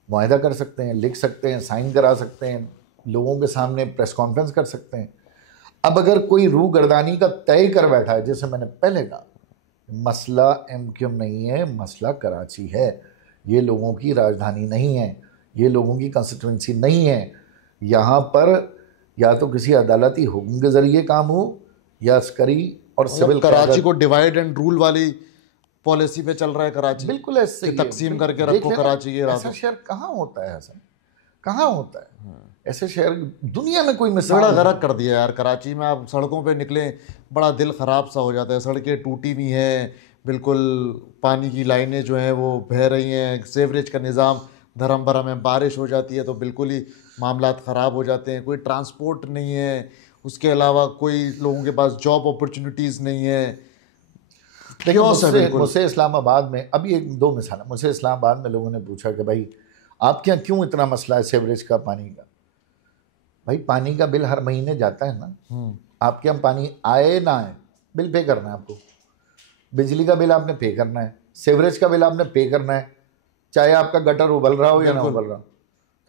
मुआहदा कर सकते हैं, लिख सकते हैं, साइन करा सकते हैं, लोगों के सामने प्रेस कॉन्फ्रेंस कर सकते हैं। अब अगर कोई रूह गर्दानी का तय कर बैठा है, जैसे मैंने पहले कहा, मसला एमक्यूम नहीं है, मसला कराची है। ये लोगों की राजधानी नहीं है, ये लोगों की कंस्टिट्यूंसी नहीं है। यहाँ पर या तो किसी अदालती हुक्म के ज़रिए काम हो या अस्करी और सिविल। कराची को डिवाइड एंड रूल वाली पॉलिसी पे चल रहा है कराची, बिल्कुल ऐसे तकसीम करके रखो कराची के। ऐसा शहर कहाँ होता है हसन, कहाँ होता है ऐसे शहर दुनिया में? कोई मिसाल बड़ा गरक कर दिया यार कराची में। आप सड़कों पे निकले बड़ा दिल ख़राब सा हो जाता है, सड़कें टूटी हुई हैं, बिल्कुल पानी की लाइनें जो हैं वो बह रही हैं, सेवरेज का निज़ाम धर्म भरम है, बारिश हो जाती है तो बिल्कुल ही मामलात ख़राब हो जाते हैं, कोई ट्रांसपोर्ट नहीं है, उसके अलावा कोई लोगों के पास जॉब अपॉर्चुनिटीज़ नहीं है। देखिए क्यों है बिल्कुल। मुझसे इस्लामाबाद में अभी एक दो मिसाल है। मुझसे इस्लामाबाद में लोगों ने पूछा कि भाई आपके यहाँ क्यों इतना मसला है सेवरेज का, पानी का। भाई पानी का बिल हर महीने जाता है ना, आपके यहाँ पानी आए ना आए बिल पे करना है आपको। बिजली का बिल आपने पे करना है, सेवरेज का बिल आपने पे करना है, चाहे आपका गटर उबल रहा हो या ना उबल रहा हो।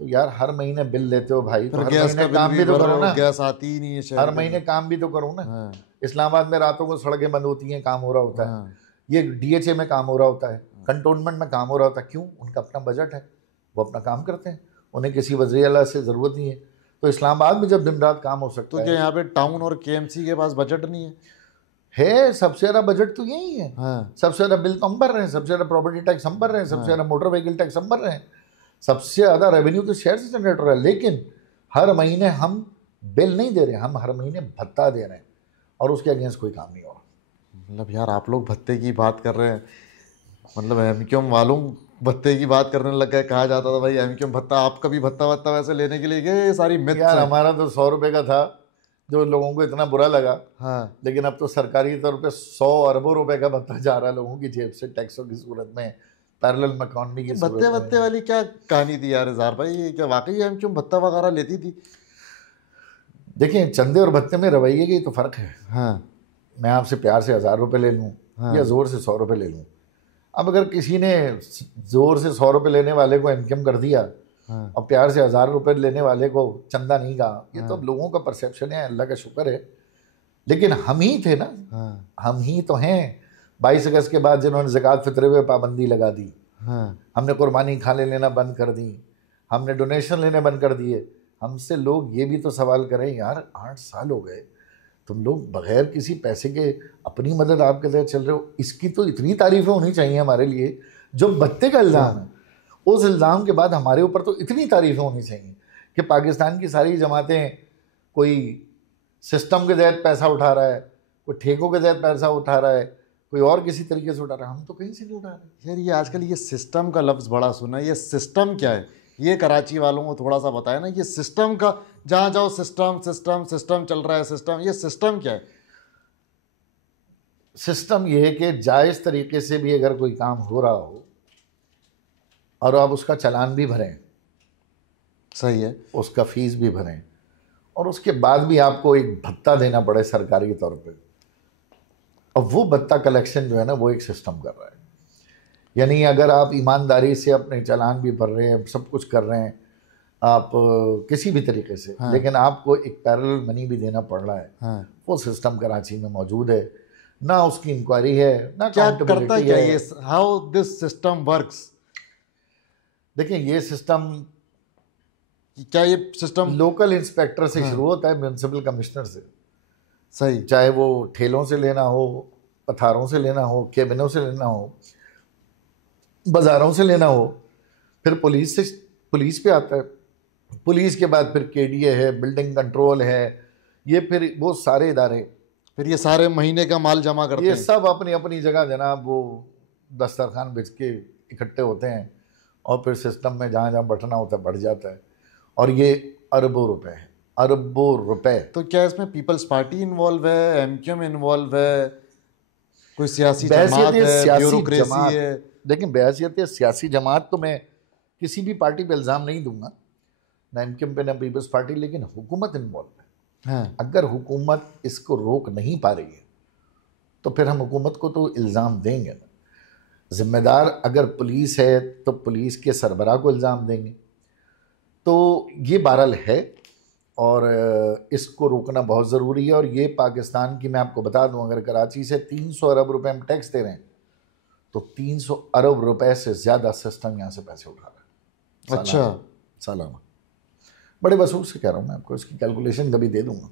तो यार हर महीने बिल लेते हो भाई, तो हर महीने काम भी तो करो ना। गैस आती ही नहीं है, हर महीने काम भी तो करो ना। इस्लामाबाद में रातों को सड़कें बंद होती हैं, काम हो रहा होता है। ये डीएचए में काम हो रहा होता है, कंटोनमेंट में काम हो रहा होता है। क्यों? उनका अपना बजट है, वो अपना काम करते हैं, उन्हें किसी वज़ीर आला से ज़रूरत नहीं है। तो इस्लामाबाद में जब दिन रात काम हो सकता है, तो क्या यहाँ पे टाउन और केएमसी के पास बजट नहीं है? सबसे ज़्यादा बजट तो यही है। सबसे ज़्यादा बिल तो हम भर रहे हैं, सबसे ज़्यादा प्रॉपर्टी टैक्स हम भर रहे हैं, सबसे ज़्यादा मोटर व्हीकल टैक्स हम भर रहे हैं, सबसे ज़्यादा रेवेन्यू तो शहर से जनरेट हो रहा है। लेकिन हर महीने हम बिल नहीं दे रहे, हम हर महीने भत्ता दे रहे हैं और उसके अगेंस्ट कोई काम नहीं हो रहा। मतलब यार आप लोग भत्ते की बात कर रहे हैं, मतलब एमक्यूएम मालूम भत्ते की बात करने लग गए। कहा जाता था भाई एमक्यूएम भत्ता, आपका भी भत्ता वत्ता वैसे लेने के लिए गए, सारी मिथ्स यार हैं। हमारा तो 100 रुपये का था, जो लोगों को इतना बुरा लगा। हाँ, लेकिन अब तो सरकारी तौर पे 100 अरबों रुपए का भत्ता जा रहा है लोगों की जेब से, टैक्सों की सूरत में, पैरेलल इकॉनमी की सूरत भत्ते में। वत्ते वाली क्या कहानी थी यार इज़हार भाई, ये क्या वाकई एमक्यूएम भत्ता वगैरह लेती थी? देखिए चंदे और भत्ते में रवैये की तो फ़र्क है। हाँ, मैं आपसे प्यार से 1000 रुपये ले लूँ या ज़ोर से 100 रुपये ले लूँ। अब अगर किसी ने ज़ोर से 100 रुपये लेने वाले को इनकम कर दिया और प्यार से 1000 रुपये लेने वाले को चंदा नहीं कहा, ये तो अब लोगों का परसेप्शन है, अल्लाह का शुक्र है। लेकिन हम ही थे ना, हम ही तो हैं 22 अगस्त के बाद जिन्होंने ज़कात फितरे पे पाबंदी लगा दी। हमने कुर्बानी खाने लेना बंद कर दी, हमने डोनेशन लेने बंद कर दिए। हमसे लोग ये भी तो सवाल करें, यार 8 साल हो गए तुम लोग बगैर किसी पैसे के अपनी मदद आपके तहत चल रहे हो, इसकी तो इतनी तारीफें होनी चाहिए हमारे लिए। जो भत्ते का इल्ज़ाम है, उस इल्ज़ाम के बाद हमारे ऊपर तो इतनी तारीफें होनी चाहिए कि पाकिस्तान की सारी जमातें कोई सिस्टम के तहत पैसा उठा रहा है, कोई ठेकों के तहत पैसा उठा रहा है, कोई और किसी तरीके से उठा रहा है, हम तो कहीं से नहीं उठा रहे। यार ये आजकल ये सिस्टम का लफ्ज़ बड़ा सुना है, ये सिस्टम क्या है? ये कराची वालों को थोड़ा सा बताया ना, ये सिस्टम का, जहाँ जाओ सिस्टम सिस्टम सिस्टम चल रहा है, सिस्टम, ये सिस्टम क्या है? सिस्टम ये है कि जायज़ तरीके से भी अगर कोई काम हो रहा हो और आप उसका चालान भी भरें, सही है, उसका फ़ीस भी भरें और उसके बाद भी आपको एक भत्ता देना पड़े सरकारी तौर पे, और वो भत्ता कलेक्शन जो है ना वो एक सिस्टम कर रहा है। यानी अगर आप ईमानदारी से अपने चालान भी भर रहे हैं, सब कुछ कर रहे हैं आप किसी भी तरीके से, लेकिन आपको एक पैरेलल मनी भी देना पड़ रहा है, वो सिस्टम कराची में मौजूद है। ना उसकी इंक्वायरी है, ना क्या करता है, क्या ये, हाउ दिस सिस्टम वर्क्स? देखिए ये सिस्टम, क्या ये सिस्टम लोकल इंस्पेक्टर से शुरू होता है, म्यूनसिपल कमिश्नर से। सही, चाहे वो ठेलों से लेना हो, पथारों से लेना हो, केबिनों से लेना हो, बाज़ारों से लेना हो, फिर पुलिस पे आता है, पुलिस के बाद फिर केडीए है, बिल्डिंग कंट्रोल है, ये फिर वो सारे इदारे, फिर ये सारे महीने का माल जमा करते हैं। ये सब अपनी अपनी जगह जनाब वो दस्तरखान बिछ के इकट्ठे होते हैं और फिर सिस्टम में जहाँ जहाँ बढ़ना होता है बढ़ जाता है, और ये अरबों रुपए है, अरबों रुपए। तो क्या इसमें पीपल्स पार्टी इन्वॉल्व है, एमक्यूएम इन्वॉल्व है, कोई सियासी जमात है, ब्यूरोक्रेसी है? लेकिन बहसियत सियासी जमात तो मैं किसी भी पार्टी पे इल्ज़ाम नहीं दूंगा, ना एमक्यूएम पे ना पीपल्स पार्टी, लेकिन हुकूमत इन्वॉल्व है। अगर हुकूमत इसको रोक नहीं पा रही है तो फिर हम हुकूमत को तो इल्ज़ाम देंगे ना। ज़िम्मेदार अगर पुलिस है तो पुलिस के सरबराह को इल्ज़ाम देंगे। तो ये बहरहाल है और इसको रोकना बहुत ज़रूरी है। और ये पाकिस्तान की, मैं आपको बता दूं, अगर कराची से 300 अरब रुपए हम टैक्स दे रहे हैं तो 300 अरब रुपए से ज़्यादा सिस्टम यहाँ से पैसे उठा रहा है। अच्छा, सालाना बड़े वसूल से कह रहा हूँ मैं आपको, इसकी कैलकुलेशन कभी दे दूंगा।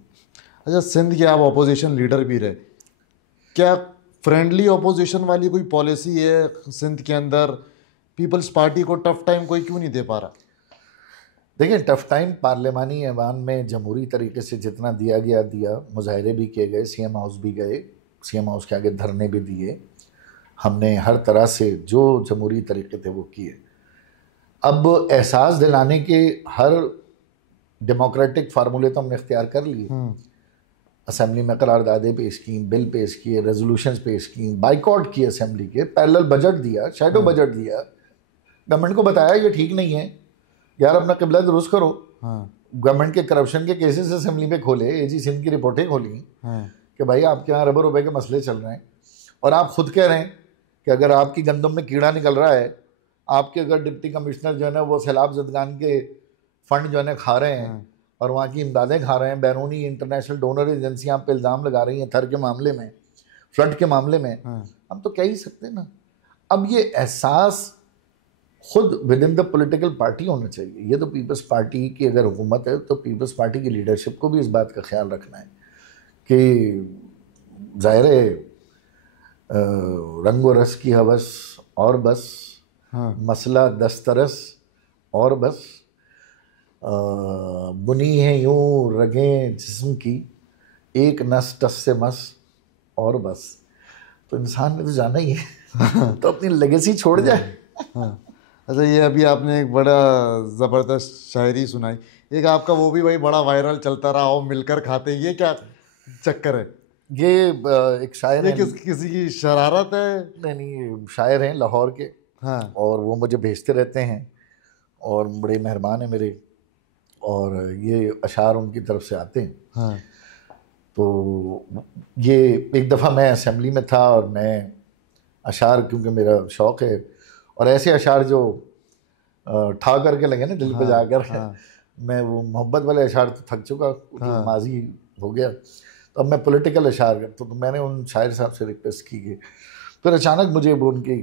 अच्छा, सिंध के आप अपोजिशन लीडर भी रहे, क्या फ्रेंडली अपोजिशन वाली कोई पॉलिसी है सिंध के अंदर? पीपल्स पार्टी को टफ टाइम कोई क्यों नहीं दे पा रहा? देखिए टफ टाइम पार्लियामानी ऐवान में जमहूरी तरीके से जितना दिया गया, मुजाहरे भी किए गए, सीएम हाउस भी गए, सीएम हाउस के आगे धरने भी दिए, हमने हर तरह से जो जमहूरी तरीके थे वो किए। अब एहसास दिलाने के हर डेमोक्रेटिक फार्मूले तो हमने इख्तियार कर लिए। असेंबली में करारदादे पेश की, बिल पेश किए, रेजोल्यूशंस पेश की, बाइकआउट किए असेंबली के, पैरेलल बजट दिया, शैडो बजट दिया, गवर्नमेंट को बताया ये ठीक नहीं है यार, अपना किबला दुरुस्त करो। गवर्नमेंट के करप्शन के केसेस असेंबली में खोले, एजी सिंध की रिपोर्टें खोली कि भाई आपके यहाँ अरबों रुपए के मसले चल रहे हैं, और आप खुद कह रहे हैं कि अगर आपकी गंदम में कीड़ा निकल रहा है, आपके अगर डिप्टी कमिश्नर जो है ना वो सैलाब ज़दगान के फंड जो है ना खा रहे हैं और वहाँ की इमदादें खा रहे हैं, बैरूनी इंटरनेशनल डोनर एजेंसियाँ आप पे इल्ज़ाम लगा रही हैं थर के मामले में, फ्लड के मामले में, हम तो कह ही सकते हैं ना। अब ये एहसास खुद with in the political party होना चाहिए। ये तो पीपल्स पार्टी की अगर हुकूमत है तो पीपल्स पार्टी की लीडरशिप को भी इस बात का ख्याल रखना है कि ज़ाहिर है रंग व रस की हवस और बस, मसला दस्तरस और बस, बुनी है यूं रगें जिस्म की, एक नस टस से मस और बस। तो इंसान ने तो जाना ही है तो अपनी लेगेसी छोड़ जाए। अच्छा, ये अभी आपने एक बड़ा ज़बरदस्त शायरी सुनाई, एक आपका वो भी भाई बड़ा वायरल चलता रहा हो, मिलकर खाते, ये क्या चक्कर है? ये एक शायर है, किसी की शरारत है? नहीं, शायर हैं लाहौर के। हाँ। और वो मुझे भेजते रहते हैं और बड़े मेहरबान हैं मेरे, और ये अशार उनकी तरफ से आते हैं। हाँ। तो ये एक दफ़ा मैं असेंबली में था और मैं अशार, क्योंकि मेरा शौक़ है, और ऐसे अशार जो ठा करके लगे ना दिल पे जाकर, मैं वो मोहब्बत वाले अशार तो थक चुका, तो माजी हो गया, तो अब मैं पॉलिटिकल अशार करता। तो मैंने उन शायर साहब से रिक्वेस्ट की कि फिर अचानक मुझे वो उनकी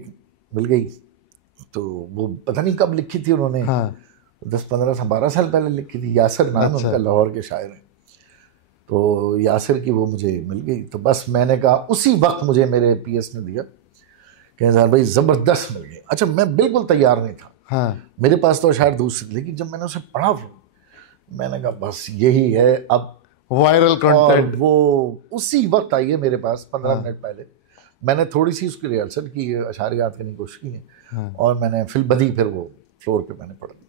मिल गई, तो वो पता नहीं कब लिखी थी उन्होंने, 10-15-12 साल पहले लिखी थी। यासिर नाम उनका, लाहौर के शायर हैं। तो यासिर की वो मुझे मिल गई, तो बस मैंने कहा, उसी वक्त मुझे मेरे पीएस ने दिया कि यार भाई ज़बरदस्त मिल गई। अच्छा, मैं बिल्कुल तैयार नहीं था, मेरे पास तो अशार दूसरे, लेकिन जब मैंने उसे पढ़ा मैंने कहा बस यही है अब वायरल कंटेंट। वो उसी वक्त आई है मेरे पास 15 मिनट पहले। मैंने थोड़ी सी उसकी रिहर्सल की, अशार याद करने की कोशिश की है, और मैंने फिर वो फ्लोर पे मैंने पढ़ दी।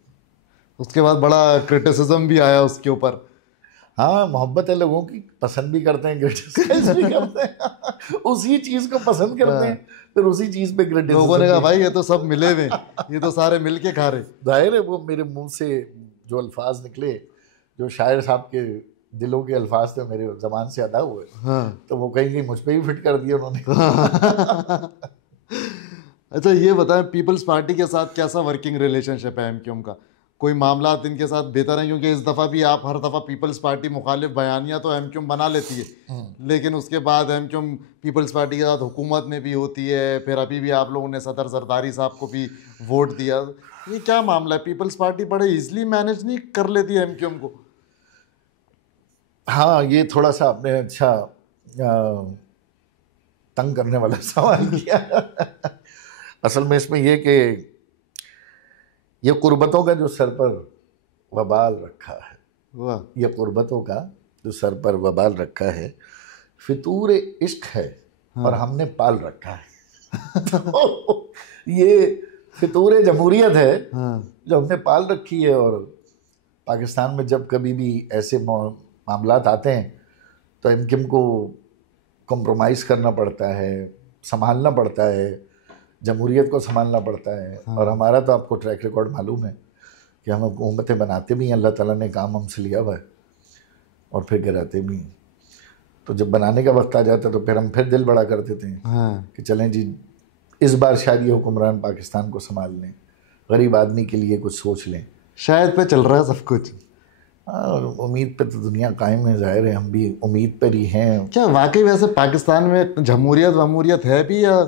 उसके बाद बड़ा क्रिटिसिज्म भी आया उसके ऊपर। हाँ, मोहब्बत है लोगों की, पसंद भी करते हैं, क्रिटिसाइज भी करते हैं उसी चीज़ को पसंद करते हैं, फिर उसी चीज़ पे क्रिटिसिज्म। लोगों ने कहा भाई ये तो सब मिले हुए, ये तो सारे मिल के खा रहे। जाहिर है वो मेरे मुंह से जो अल्फाज निकले, जो शायर साहब के दिलों के अल्फाज थे, मेरे ज़बान से अदा हुए, तो वो कहीं मुझ पर ही फिट कर दिए उन्होंने। अच्छा, ये बताएं, पीपल्स पार्टी के साथ कैसा वर्किंग रिलेशनशिप है एमक्यूएम का? कोई मामला इनके साथ बेहतर है? क्योंकि इस दफ़ा भी आप हर दफ़ा पीपल्स पार्टी मुखालिफ बयानियाँ तो एमक्यूएम बना लेती है, लेकिन उसके बाद एमक्यूएम पीपल्स पार्टी के साथ हुकूमत में भी होती है, फिर अभी भी आप लोगों ने सदर जरदारी साहब को भी वोट दिया। ये क्या मामला है? पीपल्स पार्टी बड़े ईजिली मैनेज नहीं कर लेती है एमक्यूएम को? हाँ, ये थोड़ा सा आपने अच्छा तंग करने वाला सवाल किया। असल में इसमें यह कि ये कुर्बतों का जो सर पर वबाल रखा है, ये कुर्बतों का जो सर पर वबाल रखा है, फितूर इश्क है और हमने पाल रखा है। तो ये फितूर जमहूरियत है जो हमने पाल रखी है, और पाकिस्तान में जब कभी भी ऐसे मामलात आते हैं तो एमक्यूएम को कॉम्प्रोमाइज़ करना पड़ता है, संभालना पड़ता है, जमहूरियत को संभालना पड़ता है। और हमारा तो आपको ट्रैक रिकॉर्ड मालूम है कि हम हुकूमतें बनाते भी हैं, अल्लाह ताला ने काम हमसे लिया हुआ है, और फिर गिराते भी हैं। तो जब बनाने का वक्त आ जाता है तो फिर हम फिर दिल बड़ा कर देते हैं कि चलें जी, इस बार शायद ये हुक्मरान पाकिस्तान को संभाल लें, गरीब आदमी के लिए कुछ सोच लें। शायद पे चल रहा है सब कुछ। और उम्मीद पे तो दुनिया कायम है, जाहिर है हम भी उम्मीद पर ही हैं। क्या वाकई वैसे पाकिस्तान में जमहूरियत वमूरियत है भी, या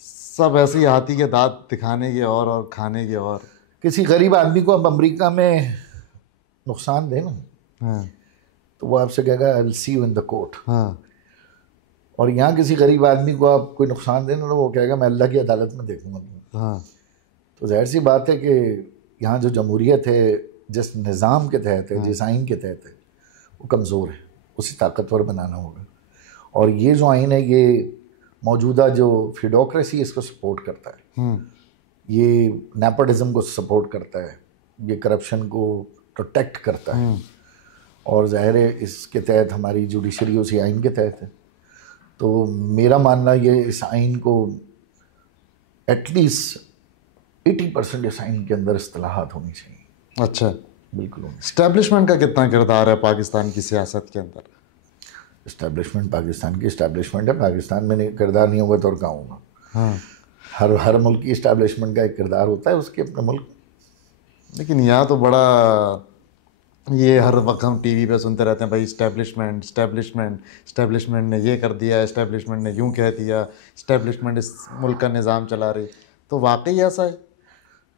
सब ऐसे ही हाथी के दांत दिखाने के और खाने के? और किसी गरीब आदमी को अब अमेरिका में नुकसान दे ना, तो वो आपसे कहेगा I will see you in the court. और यहाँ किसी गरीब आदमी को आप कोई नुकसान देना तो वो कहेगा मैं अल्लाह की अदालत में देखूंगा। तो जाहिर सी बात है कि यहाँ जो जमहूरियत है, जिस निज़ाम के तहत है, जिस आइन के तहत है, वो कमज़ोर है, उसे ताकतवर बनाना होगा। और ये जो आइन है ये मौजूदा जो फ्यूडोक्रेसी इसको सपोर्ट करता है, ये नेपोटिज्म को सपोर्ट करता है, ये करप्शन को प्रोटेक्ट करता है, और ज़ाहिर है इसके तहत हमारी जुडिशरी उसी आइन के तहत है। तो मेरा मानना ये इस आइन को एटलीस्ट 80% इस आइन के अंदर इस्तिलाहात होनी चाहिए। अच्छा, बिल्कुल। इस्टेब्लिशमेंट का कितना किरदार है पाकिस्तान की सियासत के अंदर? इस्टेब्लिशमेंट पाकिस्तान की इस्टेब्लिशमेंट है, पाकिस्तान में नहीं किरदार नहीं होगा तो और कहाँ होगा? हाँ, हर मुल्क की इस्टेब्लिशमेंट का एक किरदार होता है, उसके अपने मुल्क। लेकिन यहाँ तो बड़ा ये हर वक्त हम टीवी पे सुनते रहते हैं भाई, इस्टेब्लिशमेंट इस्टेब्लिशमेंट इस्टेब्लिशमेंट ने ये कर दिया, इस्टेब्लिशमेंट ने यूँ कह दिया, इस्टेब्लिशमेंट इस मुल्क का निज़ाम चला रही। तो वाकई ऐसा है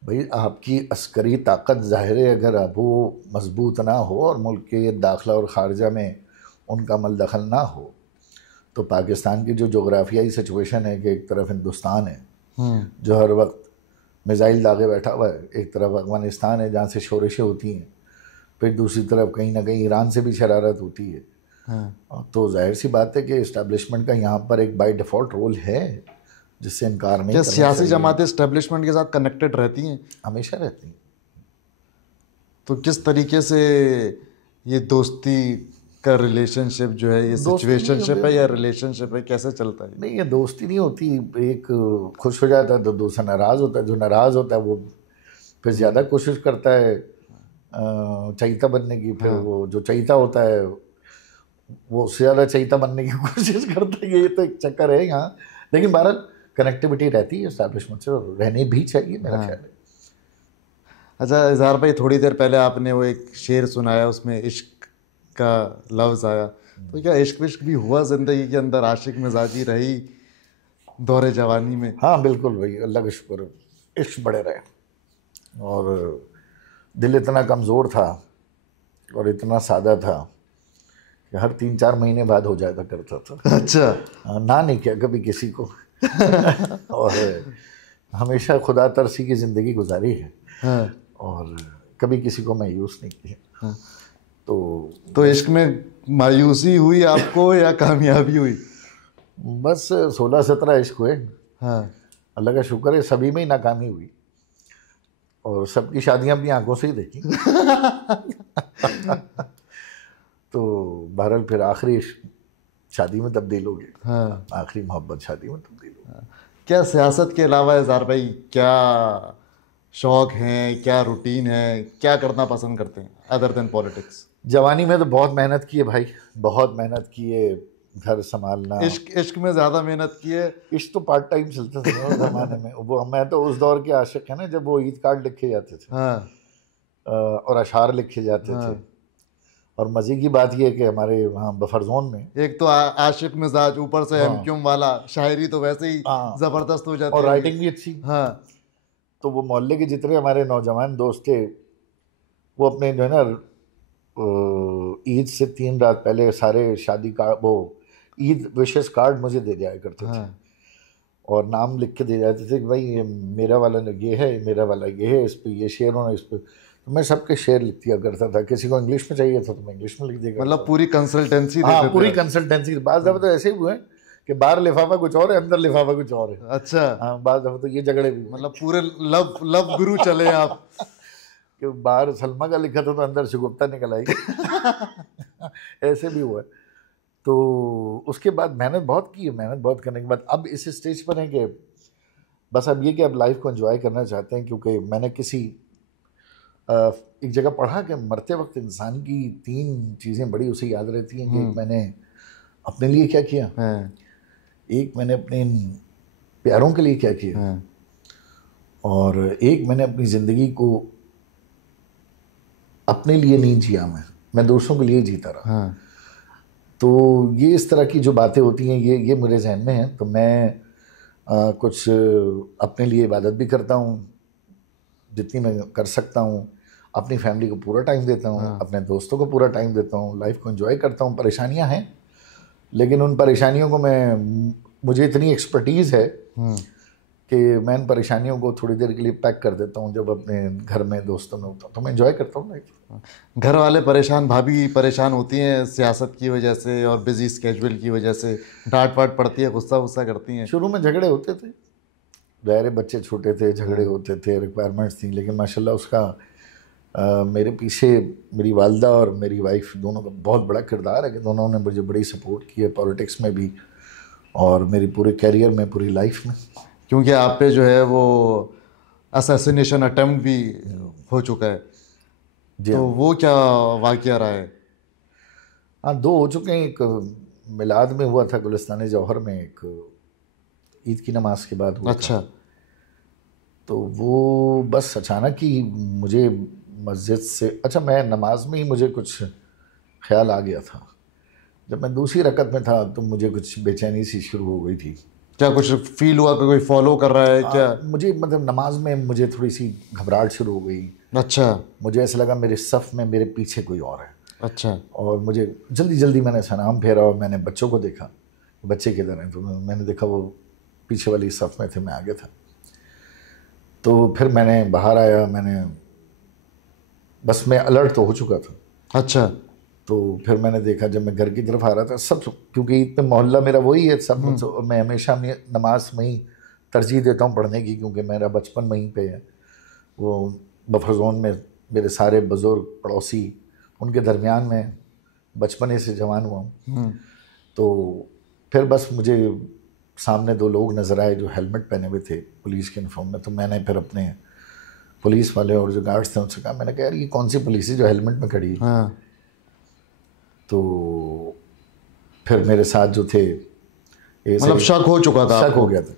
भाई? आपकी अस्करी ताकत ज़ाहिर है अगर अब वो मजबूत ना हो और मुल्क के दाखिला और ख़ारजा में उनका मल दखल ना हो, तो पाकिस्तान की जो जोग्राफियाई सिचुएशन है कि एक तरफ हिंदुस्तान है जो हर वक्त मिज़ाइल दागे बैठा हुआ है, एक तरफ अफ़गानिस्तान है जहाँ से शोरिशें होती हैं, फिर दूसरी तरफ कहीं ना कहीं ईरान से भी शरारत होती है। तो जाहिर सी बात है कि इस्टेब्लिशमेंट का यहाँ पर एक बाय डिफ़ॉल्ट रोल है जिससे इनकार नहीं। क्या सियासी जमातें इस्टेब्लिशमेंट के साथ कनेक्टेड रहती हैं? हमेशा रहती हैं। तो किस तरीके से ये दोस्ती का रिलेशनशिप जो है, ये सिचुएशनशिप है या रिलेशनशिप है, कैसे चलता है? नहीं, ये दोस्ती नहीं होती। एक खुश हो जाता है तो दूसरा नाराज़ होता है, जो नाराज़ होता है वो फिर ज़्यादा कोशिश करता है चहीता बनने की, फिर वो जो चहीता होता है वो उससे ज़्यादा चहीता बनने की कोशिश करता है। ये तो एक चक्कर है यहाँ। लेकिन बहरहाल कनेक्टिविटी रहती है इस्टेब्लिशमेंट से, रहनी भी चाहिए मेरा ख्याल है। अच्छा इजहार भाई, थोड़ी देर पहले आपने वो एक शेर सुनाया, उसमें इश्क का लफ्ज़ आया, तो क्या इश्क विश्क भी हुआ ज़िंदगी के अंदर? आशिक मिजाजी रही दौरे जवानी में? हाँ बिल्कुल भाई, अल्लाह का शुक्र, इश्क बड़े रहे। और दिल इतना कमज़ोर था और इतना सादा था कि हर 3-4 महीने बाद हो जाता करता था। अच्छा। ना नहीं किया कभी किसी को और हमेशा खुदा तरसी की ज़िंदगी गुजारी है। हाँ। और कभी किसी को मायूस नहीं किया। हाँ। तो इश्क में मायूसी हुई आपको या कामयाबी हुई? बस 16-17 इश्क हुए। हाँ। अल्लाह का शुक्र है सभी में ही नाकामी हुई और सबकी शादियां भी आंखों से ही देखी। तो बहरहाल फिर आखिरी शादी में तब्दील हो गई। हाँ। आखिरी मोहब्बत शादी में तब्दील हो गई। क्या सियासत के अलावा इज़हार भाई क्या शौक़ हैं, क्या रूटीन है, क्या करना पसंद करते हैं अदर देन पॉलिटिक्स? जवानी में तो बहुत मेहनत की है भाई, बहुत मेहनत की है, घर संभालना। इश्क में ज़्यादा मेहनत की है? इश्क तो पार्ट टाइम चलता था उस ज़माने में। वो मैं तो उस दौर के आशिक है ना जब वो ईद कार्ड लिखे जाते थे। हाँ। और अशार लिखे जाते थे। और मज़े की बात यह है कि हमारे वहाँ बफर जोन में एक तो आशिक मिजाज, ऊपर से एमक्यूम वाला, शायरी तो वैसे ही ज़बरदस्त हो जाती है और राइटिंग भी अच्छी। हाँ। तो वो मोहल्ले के जितने हमारे नौजवान दोस्त थे वो अपने जो है ना ईद से 3 रात पहले सारे शादी का वो ईद विशेष कार्ड मुझे दे जाया करते थे। और नाम लिख के दे जाते थे कि भाई ये मेरा वाला ये है, मेरा वाला ये है, इस पे ये शेर होना, इस पे। तो मैं सबके शेर लिख दिया करता था। किसी को इंग्लिश में चाहिए था तो मैं इंग्लिश में लिख दिया। मतलब पूरी कंसल्टेंसी? हाँ, पूरी कंसल्टेंसी। बाज़ दफ़ा तो ऐसे ही हुए कि बाहर लिफाफा कुछ और है, अंदर लिफाफा कुछ और है। अच्छा। हाँ, बाज़ दफ़ा तो ये झगड़े भी, मतलब पूरे लव गुरु चले आप कि बाहर सलमा का लिखा था तो अंदर शगुफ्ता निकल आई। ऐसे भी हुआ। तो उसके बाद मेहनत बहुत की है। मेहनत बहुत करने के बाद अब इस स्टेज पर हैं कि बस अब ये कि अब लाइफ को एंजॉय करना चाहते हैं। क्योंकि मैंने किसी एक जगह पढ़ा कि मरते वक्त इंसान की 3 चीज़ें बड़ी उसे याद रहती हैं कि एक मैंने अपने लिए क्या किया, एक मैंने अपने प्यारों के लिए क्या किया, और एक मैंने अपनी ज़िंदगी को अपने लिए नहीं जिया, मैं दूसरों के लिए जीता रहा। तो ये इस तरह की जो बातें होती हैं ये मेरे जहन में हैं। तो मैं कुछ अपने लिए इबादत भी करता हूँ जितनी मैं कर सकता हूँ, अपनी फैमिली को पूरा टाइम देता हूँ, अपने दोस्तों को पूरा टाइम देता हूँ, लाइफ को एंजॉय करता हूँ। परेशानियाँ हैं लेकिन उन परेशानियों को मुझे इतनी एक्सपर्टीज़ है कि मैं इन परेशानियों को थोड़ी देर के लिए पैक कर देता हूँ। जब अपने घर में दोस्तों में होता हूँ तो मैं एंजॉय करता हूँ लाइफ। घर वाले परेशान, भाभी परेशान होती हैं सियासत की वजह से और बिजी स्केड्यूल की वजह से, डांट वाट पड़ती है, गुस्सा गुस्सा करती हैं? शुरू में झगड़े होते थे, ज़ाहिर बच्चे छोटे थे, झगड़े होते थे, रिक्वायरमेंट्स थी, लेकिन माशाल्लाह उसका मेरे पीछे मेरी वालदा और मेरी वाइफ दोनों का बहुत बड़ा किरदार है कि दोनों ने मुझे बड़ी सपोर्ट की है, पॉलिटिक्स में भी और मेरी पूरे कैरियर में, पूरी लाइफ में। क्योंकि आप पे जो है वो असैसिनेशन अटेम्प्ट भी हो चुका है, तो वो क्या वाक़या रहा है? हाँ, 2 हो चुके हैं। एक मिलाद में हुआ था गुलिस्तान जौहर में, एक ईद की नमाज के बाद हुआ। अच्छा। तो वो बस अचानक ही मुझे मस्जिद से, अच्छा मैं नमाज में ही मुझे कुछ ख्याल आ गया था। जब मैं दूसरी रकत में था तो मुझे कुछ बेचैनी सी शुरू हो गई थी। क्या कुछ फील हुआ कि कोई फॉलो कर रहा है क्या? मुझे मतलब नमाज में मुझे थोड़ी सी घबराहट शुरू हो गई। अच्छा। मुझे ऐसा लगा मेरे सफ़ में मेरे पीछे कोई और है। अच्छा। और मुझे जल्दी जल्दी मैंने सलाम फेरा और मैंने बच्चों को देखा, बच्चे किधर हैं, तो मैंने देखा वो पीछे वाली सफ़ में थे, मैं आगे था। तो फिर मैंने बाहर आया, मैंने बस मैं अलर्ट तो हो चुका था। अच्छा। तो फिर मैंने देखा, जब मैं घर की तरफ आ रहा था, सब, क्योंकि ईद पे मोहल्ला मेरा वही है सब, मैं हमेशा नमाज में ही तरजीह देता हूँ पढ़ने की, क्योंकि मेरा बचपन वहीं पे है। वो बफर जोन में मेरे सारे बुजुर्ग पड़ोसी, उनके दरमियान में बचपने से जवान हुआ हूँ। तो फिर बस मुझे सामने 2 लोग नज़र आए जो हेलमेट पहने हुए थे पुलिस के यूनिफॉर्म में। तो मैंने फिर अपने पुलिस वाले और जो गार्ड्स थे उनसे कहा, मैंने कहा यार ये कौन सी पुलिस है जो हेलमेट में खड़ी है? हाँ। तो फिर मेरे साथ जो थे, मतलब शक हो चुका था? शक हो गया था।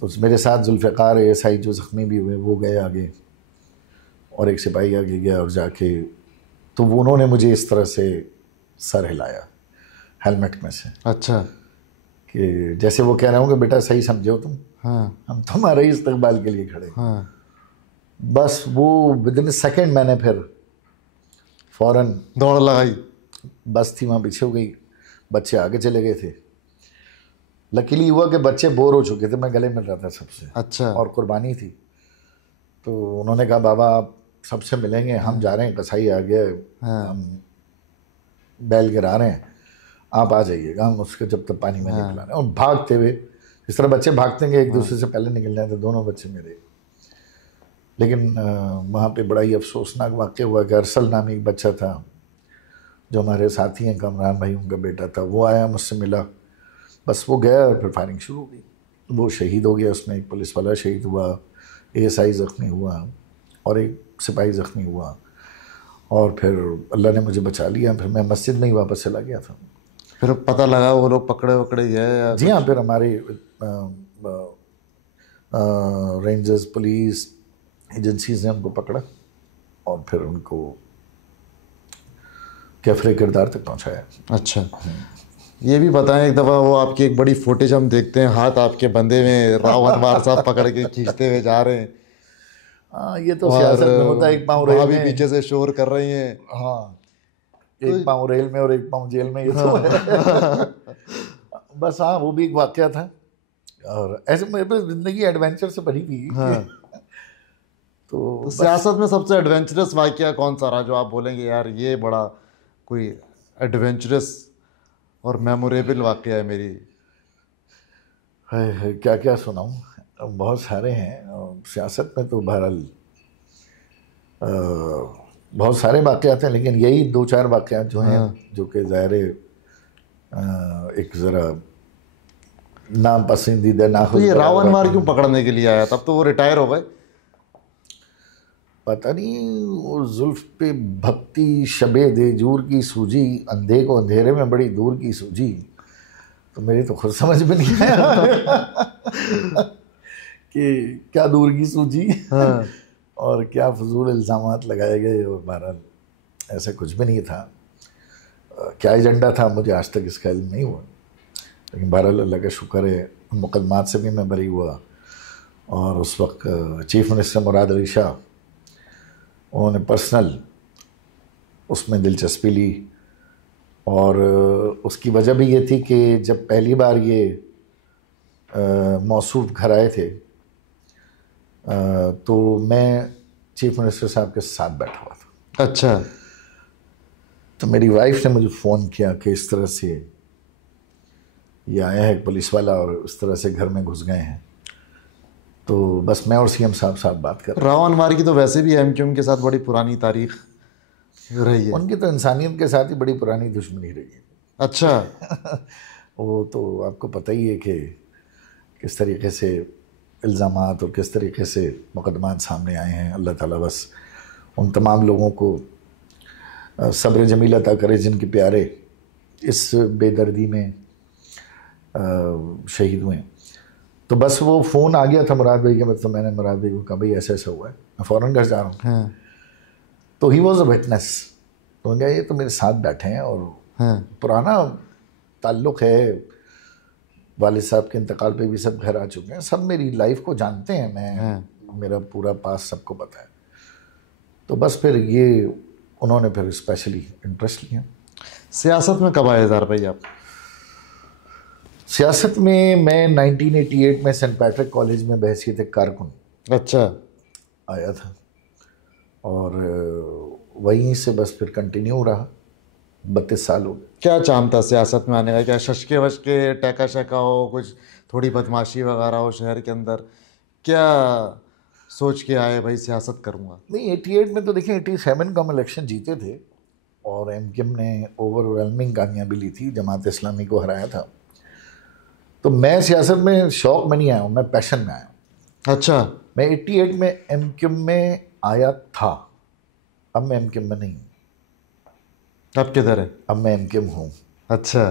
तो मेरे साथ जुल्फ़िकार ASI जो ज़ख्मी भी हुए वो गए आगे, और एक सिपाही आगे गया, और जाके तो वो उन्होंने मुझे इस तरह से सर हिलाया हेलमेट में से। अच्छा। कि जैसे वो कह रहे हो कि बेटा सही समझे हो तुम, हाँ। हम तुम्हारे ही इस्तकबाल के लिए खड़े। हाँ। बस वो विदिन सेकेंड मैंने फिर फ़ौरन दौड़ लगाई। बस थी वहाँ पीछे हो गई, बच्चे आगे चले गए थे। लकीली हुआ कि बच्चे बोर हो चुके थे, मैं गले मिल रहा था सबसे। अच्छा। और कुर्बानी थी। तो उन्होंने कहा बाबा आप सबसे मिलेंगे, हम जा रहे हैं, कसाई आ गया, हम बैल गिरा रहे हैं, आप आ जाइएगा, हम उसके जब तक पानी में निकला रहे हैं। और भागते हुए, जिस तरह बच्चे भागते हैं एक दूसरे से पहले निकल जाए, तो दोनों बच्चे मेरे। लेकिन वहाँ पे बड़ा ही अफसोसनाक वाक़या हुआ कि अरसल नामी एक बच्चा था जो हमारे साथी हैं, कमरान भाई उनका बेटा था, वो आया मुझसे मिला, बस वो गया और फिर फायरिंग शुरू हो गई। वो शहीद हो गया, उसमें एक पुलिस वाला शहीद हुआ, ASI ज़ख्मी हुआ और एक सिपाही ज़ख्मी हुआ। और फिर अल्लाह ने मुझे बचा लिया। फिर मैं मस्जिद में ही वापस चला गया था। फिर पता लगा वो लोग पकड़े वकड़े गए? जी हाँ, फिर हमारे रेंजर्स पुलिस एजेंसीज ने उनको पकड़ा और फिर उनको कैफरे किरदार तक पहुँचाया। अच्छा। ये भी बताएं, एक दफ़ा वो आपकी एक बड़ी फुटेज हम देखते हैं, हाथ आपके बंदे में रावण वार साहब पकड़ के खींचते हुए जा रहे हैं। हाँ, ये तो सियासत में होता है। एक पाँव रेल में, पीछे से शोर कर रही हैं। हाँ, एक पाँव रेल में और एक पाँव जेल में, ये तो है। बस हाँ, वो भी एक वाक़या था। और ऐसे मेरे ज़िंदगी एडवेंचर से भरी थी। हाँ। तो सियासत में सबसे एडवेंचरस वाक़या कौन सा रहा जो आप बोलेंगे यार ये बड़ा कोई एडवेंचरस और मेमोरेबल वाक़या है मेरी? है क्या क्या सुनाऊँ, बहुत सारे हैं। सियासत में तो बहरहाल बहुत सारे वाक़यात हैं, लेकिन यही 2-4 वाक़यात जो हैं जो कि ज़ाहिर एक ज़रा नापसंदीदा ना। तो ये रावण वार क्यों पकड़ने के लिए आया? तब तो वो रिटायर हो गए। पता नहीं, वो जुल्फ पे भक्ति शबे देजूर की सूझी, अंधे को अंधेरे में बड़ी दूर की सूझी। तो मेरी तो खुद समझ में नहीं आया कि क्या दूर की सूझी। हाँ। और क्या फजूल इल्ज़ामात लगाए गए। और बहरहाल ऐसा कुछ भी नहीं था। क्या एजेंडा था मुझे आज तक इसका इल्म नहीं हुआ, लेकिन बहरहाल अल्लाह का शुक्र है उन मुकदमात से भी मैं बरी हुआ। और उस वक्त चीफ मिनिस्टर मुराद अली शाह, उन्होंने पर्सनल उसमें दिलचस्पी ली। और उसकी वजह भी ये थी कि जब पहली बार ये मौसूफ घर आए थे, तो मैं चीफ मिनिस्टर साहब के साथ बैठा हुआ था। अच्छा। तो मेरी वाइफ ने मुझे फ़ोन किया कि इस तरह से ये आया है पुलिस वाला और इस तरह से घर में घुस गए हैं। तो बस मैं और सीएम साहब बात कर रहे राव अनवर की तो वैसे भी एमक्यूएम के साथ बड़ी पुरानी तारीख रही है। उनकी तो इंसानियत के साथ ही बड़ी पुरानी दुश्मनी रही है। अच्छा। वो तो आपको पता ही है कि किस तरीके से इल्ज़ामात और किस तरीके से मुकदमात सामने आए हैं। अल्लाह ताला बस उन तमाम लोगों को सब्र जमील अता करे जिनके प्यारे इस बेदर्दी में शहीद हुए। तो बस वो फ़ोन आ गया था मुराद भाई के, मतलब मैंने मुराद भाई को कहा भाई ऐसा ऐसा हुआ है, मैं फ़ौरन घर जा रहा हूँ। हाँ। तो ही वॉज अ विटनेस। तो उन्होंने कहा ये तो मेरे साथ बैठे हैं और हाँ। पुराना ताल्लुक़ है, वालिद साहब के इंतकाल पे भी सब घर आ चुके हैं, सब मेरी लाइफ को जानते हैं, मैं मेरा पूरा पास सबको पता है। तो बस फिर ये उन्होंने फिर स्पेशली इंटरेस्ट लिया। सियासत में कब आए इज़हार भाई आप? सियासत में मैं 1988 में सेंट पैट्रिक कॉलेज में बहसीत कारकुन अच्छा आया था और वहीं से बस फिर कंटिन्यू रहा। 32 साल हो गए। क्या चाम था सियासत में आने का? क्या शशके वशके टैका शैका हो, कुछ थोड़ी बदमाशी वगैरह हो शहर के अंदर? क्या सोच के आए भाई सियासत करूँगा? नहीं, 88 में तो देखिए 87 का हम इलेक्शन जीते थे और एमक्यूएम ने ओवरवेलमिंग कामयाबी ली थी, जमात इस्लामी को हराया था। तो मैं सियासत में शौक में नहीं आया हूँ, मैं पैशन में आया हूँ। अच्छा। मैं 88 में एमक्यूएम में आया था, अब मैं एमक्यूएम में नहीं हूँ। अब किधर है? अब मैं एमक्यूएम हूँ। अच्छा।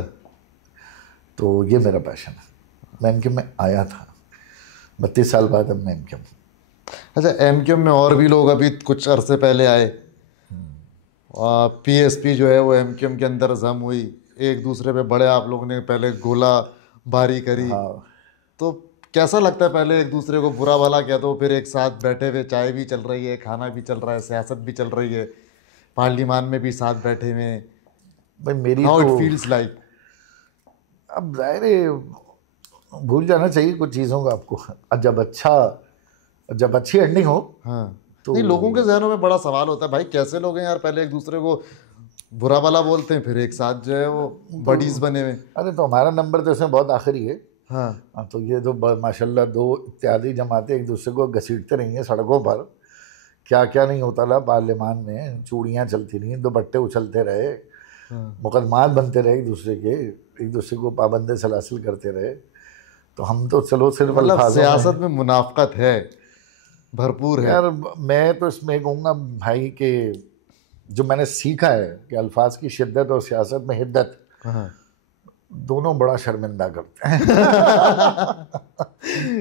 तो ये मेरा पैशन है। मैं एमक्यूएम में आया था, 32 साल बाद अब मैं एमक्यूएम हूँ। अच्छा, एमक्यूएम में और भी लोग अभी कुछ अरसे पहले आए, पीएसपी जो है वो एमक्यूएम के अंदर जम हुई, एक दूसरे पे बड़े आप लोगों ने पहले गोला बारी करी। हाँ। तो कैसा लगता है? पहले एक दूसरे को बुरा भला कहते हो, फिर एक साथ बैठे हुए, चाय भी चल रही है, खाना भी चल रहा है, सियासत भी चल रही है, पार्लियामान में भी साथ बैठे हुए। भाई मेरी हाउ तो इट फील्स लाइक? अब जाहिर है भूल जाना चाहिए कुछ चीज़ों का आपको। जब अच्छी एंडिंग हो। हाँ। तो नहीं, लोगों के जहनों में बड़ा सवाल होता है भाई, कैसे लोग हैं यार, पहले एक दूसरे को बुरा भला बोलते हैं, फिर एक साथ जो है वो बडीज बने हुए। अरे तो हमारा नंबर तो इसमें बहुत आखिरी है। हाँ। तो ये तो माशाल्लाह दो इत्यादि जमातें एक दूसरे को घसीटते रही हैं सड़कों पर, क्या क्या नहीं होता रहा पार्लियामान में, चूड़ियाँ चलती रहीं, दुपट्टे उछलते रहे, मुकदमात बनते रहे, एक दूसरे को पाबंदे सलासिल करते रहे। तो हम तो चलो सिर्फ मतलब सियासत में मुनाफकत है, भरपूर है यार। मैं तो इसमें कहूँगा भाई कि जो मैंने सीखा है कि अल्फाज की शिद्दत और सियासत में हिद्दत दोनों बड़ा शर्मिंदा करते हैं।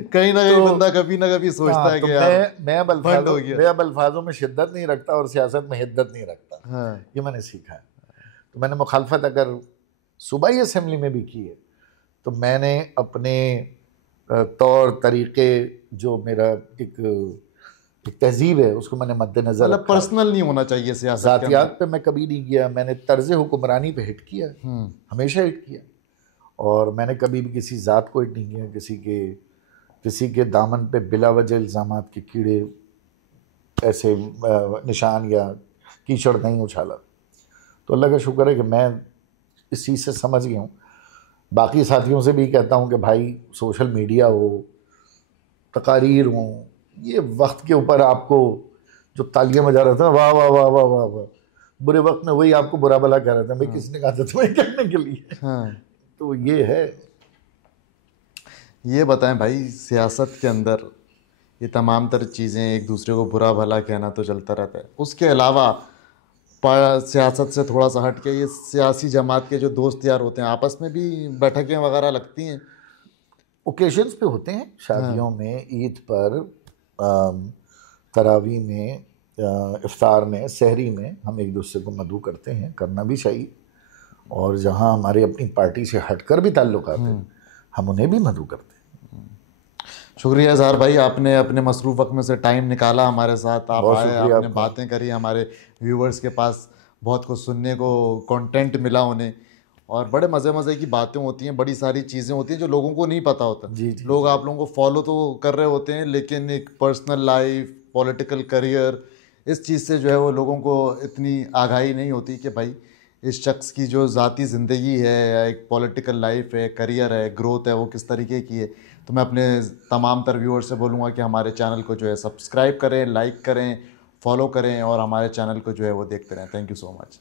कहीं ना कहीं बंदा कभी ना कभी सोचता है कि यार मैं अब अल्फाजों में शिद्दत नहीं रखता और सियासत में हिद्दत नहीं रखता। ये मैंने सीखा है। तो मैंने मुखालफत अगर सूबाई असेंबली में भी की है तो मैंने अपने तौर तरीके, जो मेरा एक तहजीब है, उसको मैंने मद्देनजर मतलब पर्सनल नहीं होना चाहिए सियासत। ज़ातियात पे मैं कभी नहीं किया। मैंने तर्ज हुक्मरानी पे हिट किया, हमेशा हिट किया। और मैंने कभी भी किसी ज़ात को हिट नहीं किया, किसी के दामन पे बिला वजह इल्ज़ामात के कीड़े ऐसे निशान या कीचड़ नहीं उछाला। तो अल्लाह का शुक्र है कि मैं इस चीज़ से समझ गया हूँ। बाकी साथियों से भी कहता हूँ कि भाई सोशल मीडिया हो, तकारीर हो, ये वक्त के ऊपर आपको जो तालियां बजा रहा था, वाह वाह वाह वाह वाह वाह, बुरे वक्त में वही आपको बुरा भला कह रहा था। भाई किसने कहा था तुम्हें कहने के लिए? तो ये है। ये बताएं भाई, सियासत के अंदर ये तमाम तर चीज़ें, एक दूसरे को बुरा भला कहना तो चलता रहता है, उसके अलावा सियासत से थोड़ा सा हट के ये सियासी जमात के जो दोस्त यार होते हैं, आपस में भी बैठकें वगैरह लगती हैं? ओकेजन्स पे होते हैं, शादियों में, ईद पर, तरावी में, इफ्तार में, सहरी में हम एक दूसरे को मदऊ करते हैं, करना भी चाहिए। और जहाँ हमारे अपनी पार्टी से हटकर भी ताल्लुकात हैं, हम उन्हें भी मदऊ करते हैं। शुक्रिया इज़हार भाई, आपने अपने मसरूफ़ वक्त में से टाइम निकाला हमारे साथ, आप आए, आपने बातें करी, हमारे व्यूवर्स के पास बहुत कुछ सुनने को कंटेंट मिला उन्हें। और बड़े मज़े मज़े की बातें होती हैं, बड़ी सारी चीज़ें होती हैं जो लोगों को नहीं पता होता। जी, जी, लोग आप लोगों को फॉलो तो कर रहे होते हैं, लेकिन एक पर्सनल लाइफ, पॉलिटिकल करियर, इस चीज़ से जो है वो लोगों को इतनी आगाही नहीं होती कि भाई इस शख्स की जो ज़ाती ज़िंदगी है या एक पॉलिटिकल लाइफ है, करियर है, ग्रोथ है, वो किस तरीके की है। तो मैं अपने तमाम तर व्यूअर से बोलूँगा कि हमारे चैनल को जो है सब्सक्राइब करें, लाइक करें, फॉलो करें और हमारे चैनल को जो है वो देखते रहें। Thank you so much.